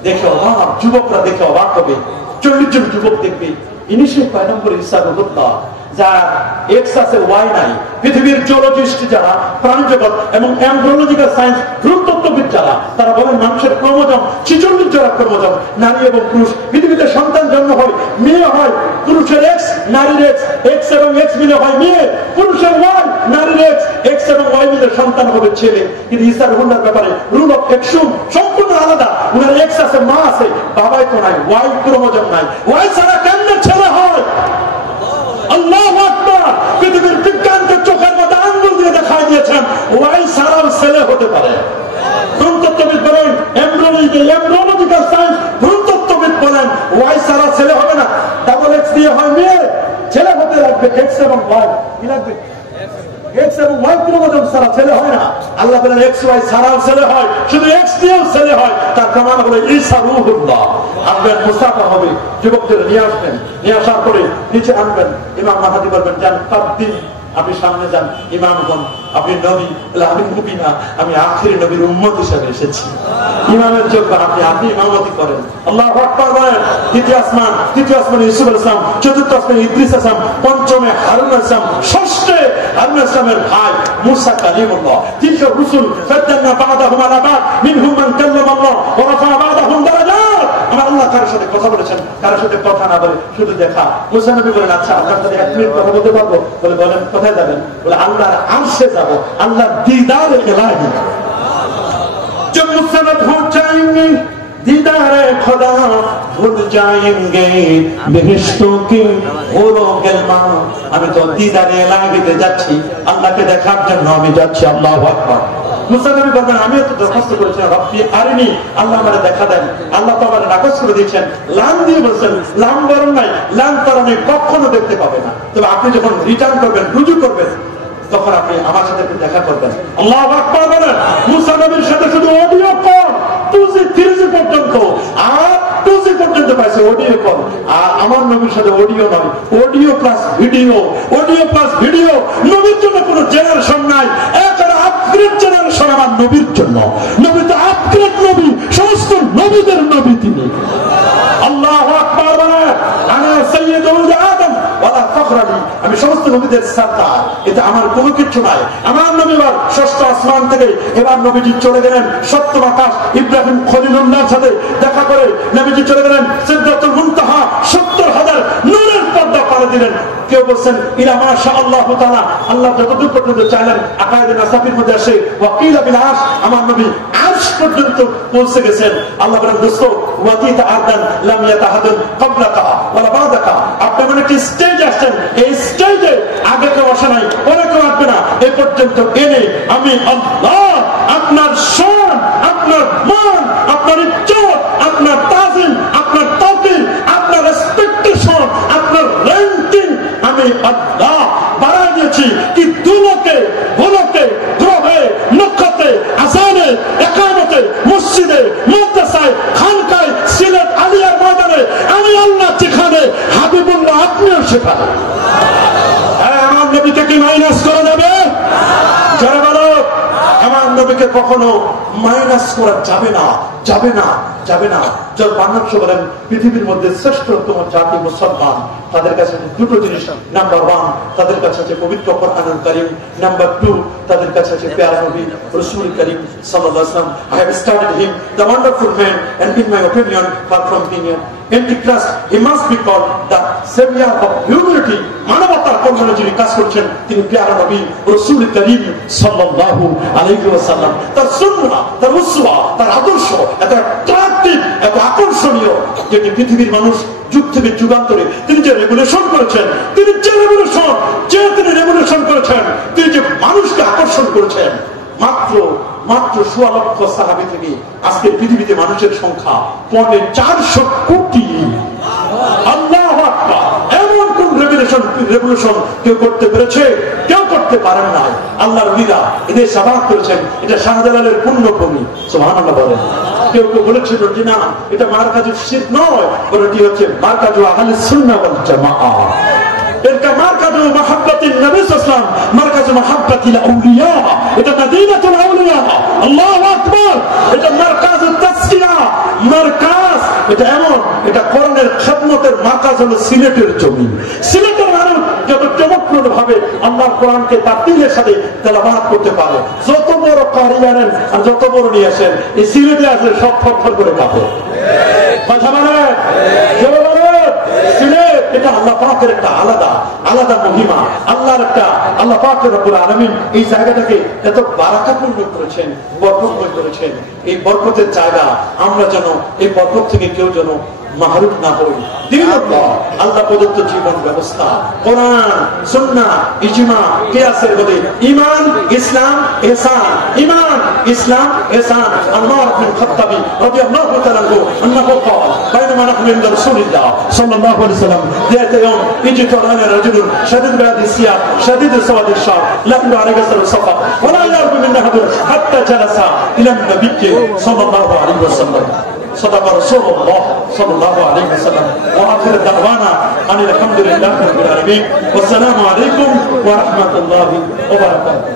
দেখে অবাক, যুবকরা দেখে অবাক হবে। 40 জন যুবক দেখবে ইনি সেই পয়গম্বর ঈসা রূহুল্লাহ, যার এক্স আছে ওয়াই নাই। পৃথিবীর জিওলজিস্ট যারা, প্রাণী জগৎ এবং এমব্রিওলজিক্যাল সায়েন্স, ভ্রূতত্ত্ববিদ যারা, তারা বলেন মানুষের ক্রোমোজোম 46 জোড়া ক্রোমোজোম, নারী এবং পুরুষ। পৃথিবীতে সন্তান জন্ম হয়, মেয়ে হয়, পুরুষের এক্স, নারীর এক্স, এক্স এবং এক্স মিলে হয় মেয়ে, পুরুষের ওয়াই, নারীর এক্স, এক্স এবং ওয়াই মিলে সন্তান হবে ছেলে। কিন্তু ঈসা রূহুল্লাহর ব্যাপারে রুল অফ এক্সুম সম্পূর্ণ আলাদা। উনার এক্স আছে, মা আছে, বাবাই তো নাই, ওয়াই ক্রোমোজোম নাই। ওয়াই ছাড়া কেমনে ছেলে হয়? আল্লাহু আকবার! পৃথিবীর বিজ্ঞানকে চোখের মধ্যে আঙ্গুল দিয়ে দেখাই দিয়েছেন ওয়াই ছাড়াও ছেলে হতে পারে। ভ্রূণতত্ত্ববিদ বলেন, এমব্রিওলজিক্যাল সায়েন্স, ভ্রূণতত্ত্ববিদ বলেন ওয়াই ছাড়া ছেলে হবে না। ডাবল এক্স দিয়ে হয় মেয়ে, ছেলে হতে লাগবে এক্স এবং ওয়াই। কি লাগবে? এক্স এবং ওয়াই ক্রোমোজোম ছাড়া ছেলে হয় না। আল্লাহ বলেন এক্স ওয়াই ছাড়াও ছেলে হয়, শুধু এক্স দিয়েও ছেলে হয়। তার প্রমাণ হলো ঈসা রূহুল্লাহ। আসবেন, মুসাফা হবে, যুবকদের নিয়ে আসবেন, নিয়ে আসার পরে নিচে আনবেন। ইমাম মাহাদি বলবেন যান তাকদিম, আপনি সামনে যান, ইমামগণ আপনি নবী, আমি নবী না, আমি আখিরি নবীর উম্মত হিসেবে এসেছি। ইমামের যোগ্য আপনি ইমামতি করেন। আল্লাহু আকবার বলেন। দ্বিতীয় আসমান, তৃতীয় আসমানে ইউসুফ আলাইহিস সালাম, চতুর্থ আসমানে ইদ্রিস আলাইহিস সালাম, পঞ্চমে হারুন আলাইহিস সালাম, ষষ্ঠে হারুন আলাইহিস সালামের ভাই মুসা কালিমুল্লাহ। তিনশো রসুল ফাদ্দালনা বা'দাহুম আলা বা'দ মিনহুম মান কাল্লামা আল্লাহ ওয়া রাফা'a বা'দাহুম দারাজাত। আমার আল্লাহ কারোর সাথে কথা বলেছেন, কারোর সাথে কথা না বলে শুধু দেখা। মুসা নবী বলেন আচ্ছা আপনার সাথে 1 মিনিট কথা বলতে পারবো? বলে বলেন কোথায় যাবেন? বলে আল্লাহর আরশে যাব, আল্লাহর দিদার ইলাহি। जब मुझसे हो जाएंगे दीदारे खुदा भूल जाएंगे बेहिश्तों की हूरों गिलमा। আমি তো দিদারে ইলাহিতে যাচ্ছি, আল্লাহকে দেখার জন্য আমি যাচ্ছি। আল্লাহু আকবার। মুসা নবী বলেন আমিও তো দরখাস্ত করেছি রব্বি আরিনি, আল্লাহ আমাকে দেখা দেন। আল্লাহ তো আমাকে নাকচ করে দিয়েছেন, লাম দিয়ে বলছেন লাম বরং নাই, লাম তারানি কখনো দেখতে পাবে না। তবে আপনি যখন রিটার্ন করবেন, রুজু করবেন, তখন আপনি আমার সাথে দেখা করবেন। আল্লাহু আকবার বলেন। মুসা নবীর সাথে শুধু অডিও কল, 2G 3G পর্যন্ত, আর 2G পর্যন্ত পাইছে অডিও কল। আর আমার নবীর সাথে অডিও নয়, audio plus video, audio plus video. নবীর জন্য কোনো জেনারেশন নাই, একটা আপগ্রেড জেনারেশন আমার নবীর জন্য। নবী তো আপগ্রেড নবী, সমস্ত নবীদের নবী তিনি। আল্লাহু আকবার বলেন। আনা সাইয়্যিদুল আদম ওয়ালা ফখরানি, আমি সমস্ত নবীদের সরদার, এটা আমার কোনো কিছু নাই। আমার নবী এবার ষষ্ঠ আসমান থেকে এবার নবীজি চলে গেলেন সপ্তম আকাশ, ইব্রাহিম খলিলুল্লাহর সাথে দেখা করে নবীজি চলে গেলেন সিদরাতুল মুনতাহা, 70,000 নূরের পর্দা পাড়ি দিলেন। কেউ বলছেন ইলা মাশা আল্লাহু তাআলা, আল্লাহ যতদূর পর্যন্ত চাইলেন। আকায়েদে নাসাফির মধ্যে আসে ওয়াকিলা বিল আরশ, আমার নবী আরশ পর্যন্ত পৌঁছে গেছেন। আল্লাহ বলেন দোস্ত ওয়াকিতা আদান লাম ইয়াতাহাদান ক্বাবলাকা ওয়ালা বাদাকা, আপনি মানে কি স্টেজে আসছেন, এই স্টেজে আগে কেউ আসে নাই, পরে কেউ আসবে না। এই পর্যন্ত এনে আমি আল্লাহ আপনার শান, আপনার মান, আপনার ইজ্জত, আপনার তাজিম, আপনার তাওকির, আপনার রেসপেক্টেশন, আপনার র্যাঙ্কিং আমি আল্লাহ বাড়াই দিয়েছি। কি দুলোকে, ভুলোকে, গ্রহে, নক্ষত্রে, আজানে, একামতে, মসজিদে, মাদ্রাসায়, খানকায়, সিলেট আলিয়ার ময়দানে আমি আল্লাহ যেখানে, হাবিবুল্লাহ আপনিও সেখানে। আমার নবীকে কি মাইনাস করা যাবে? যারা বলো আমার নবীকে কখনো মাইনাস করা যাবে না, যাবে না, যাবে না। যার বাংলাদেশ বলেন পৃথিবীর মধ্যে শ্রেষ্ঠতম জাতি মুসলমান, তাদের কাছে দুটো জিনিস। নাম্বার 1 তাদের কাছে আছে পবিত্র কোরআনুল কারীম, নাম্বার 2 তাদের কাছে আছে প্যারা নবী রাসূল করিম সাল্লাল্লাহু আলাইহি ওয়াসাল্লাম। I have studied him, the wonderful man, and in my opinion, far from opinion, Antichrist, he must be called the savior of humanity. মানবতার কল্যাণে যিনি কাজ করছেন তিনি প্যারা নবী রাসূল করিম সাল্লাল্লাহু আলাইহি ওয়াসাল্লাম। তার সুন্নাহ, তার উসওয়া, তার আদর্শ এত অ্যাট্রাক্টিভ, এত আকর্ষণীয়, যেটি পৃথিবীর মানুষ যুগ থেকে যুগান্তরে তিনি যে রেগুলেশন করেছেন, তিনি যে রেগুলেশন করেছেন, তিনি যে মানুষকে আকর্ষণ করেছেন। মাত্র 1.25 লক্ষ সাহাবী থেকে আজকের পৃথিবীতে মানুষের সংখ্যা 450 কোটি। আল্লাহু আকবার। এমন কোন রেভলিউশন কেউ করতে পেরেছে? কেউ করতে পারেন নাই। আল্লাহর ওলিরা এদের সাবাত করেছেন, এটা শাহজালালের পুণ্যভূমি। সুবহানাল্লাহ বলেন। কেউ কেউ বলেছিল যে না এটা মারকাজু শিরক নয়, এটি হচ্ছে মারকাজু আহলে সুন্নাহ ওয়াল জামাআহ। এটা মারকাজু মাহাব্বাতিন নবী সাল্লাল্লাহু আলাইহি ওয়াসাল্লাম, মারকাজু মাহাব্বাতিল আউলিয়া, এটা মদিনাতুল আউলিয়া। আল্লাহু আকবার। এটা মারকাজু তাসকিয়া, মারকাজ এটা এমন, এটা কোরআনের খেদমতের মাকাজ হলো সিলেটের জমি। সিলেটের মানুষ যত চমৎকার ভাবে আল্লাহর কোরআনকে তার দিলের সাথে তেলাওয়াত করতে পারে, যত বড় কারি জানেন আর যত বড় নিয়ে আসেন, এই সিলেটে আসলে সব ফটফট করে কাঁপে। কথা বলে সিলেট, এটা আল্লাহ পাকের একটা আলাদা আলাদা মহিমা। আল্লাহর একটা, আল্লাহ পাক রব্বুল আলামিন এই জায়গাটাকে এত বারাকাতপূর্ণ করেছেন, বরকতময় করেছেন। এই বরকতের জায়গা, আমরা যেন এই বরকত থেকে কেউ যেন মাহরুম না হই। দ্বিতীয়ত, আল্লাহ প্রদত্ত জীবন ব্যবস্থা, কোরআন, সুন্নাহ, ইজমা, কিয়াসের বলে ঈমান, ইসলাম, ইহসান। ঈমান, ইসলাম, ইহসান। আল্লাহ ইবনে খাত্তাবী রাদিয়াল্লাহু তাআলা আনহু قال بينما نحن عند رسول الله صلى الله عليه وسلم ذات يوم اجت علينا رجل شديد بياض الثياب شديد سواد الشعر لا يرى عليه اثر السفر ولا يعرف منه حد حتى جلس الى النبي صلى الله عليه وسلم صدق رسول الله صلى الله عليه وسلم واخر دعوانا ان الحمد لله رب العالمين والسلام عليكم ورحمه الله وبركاته.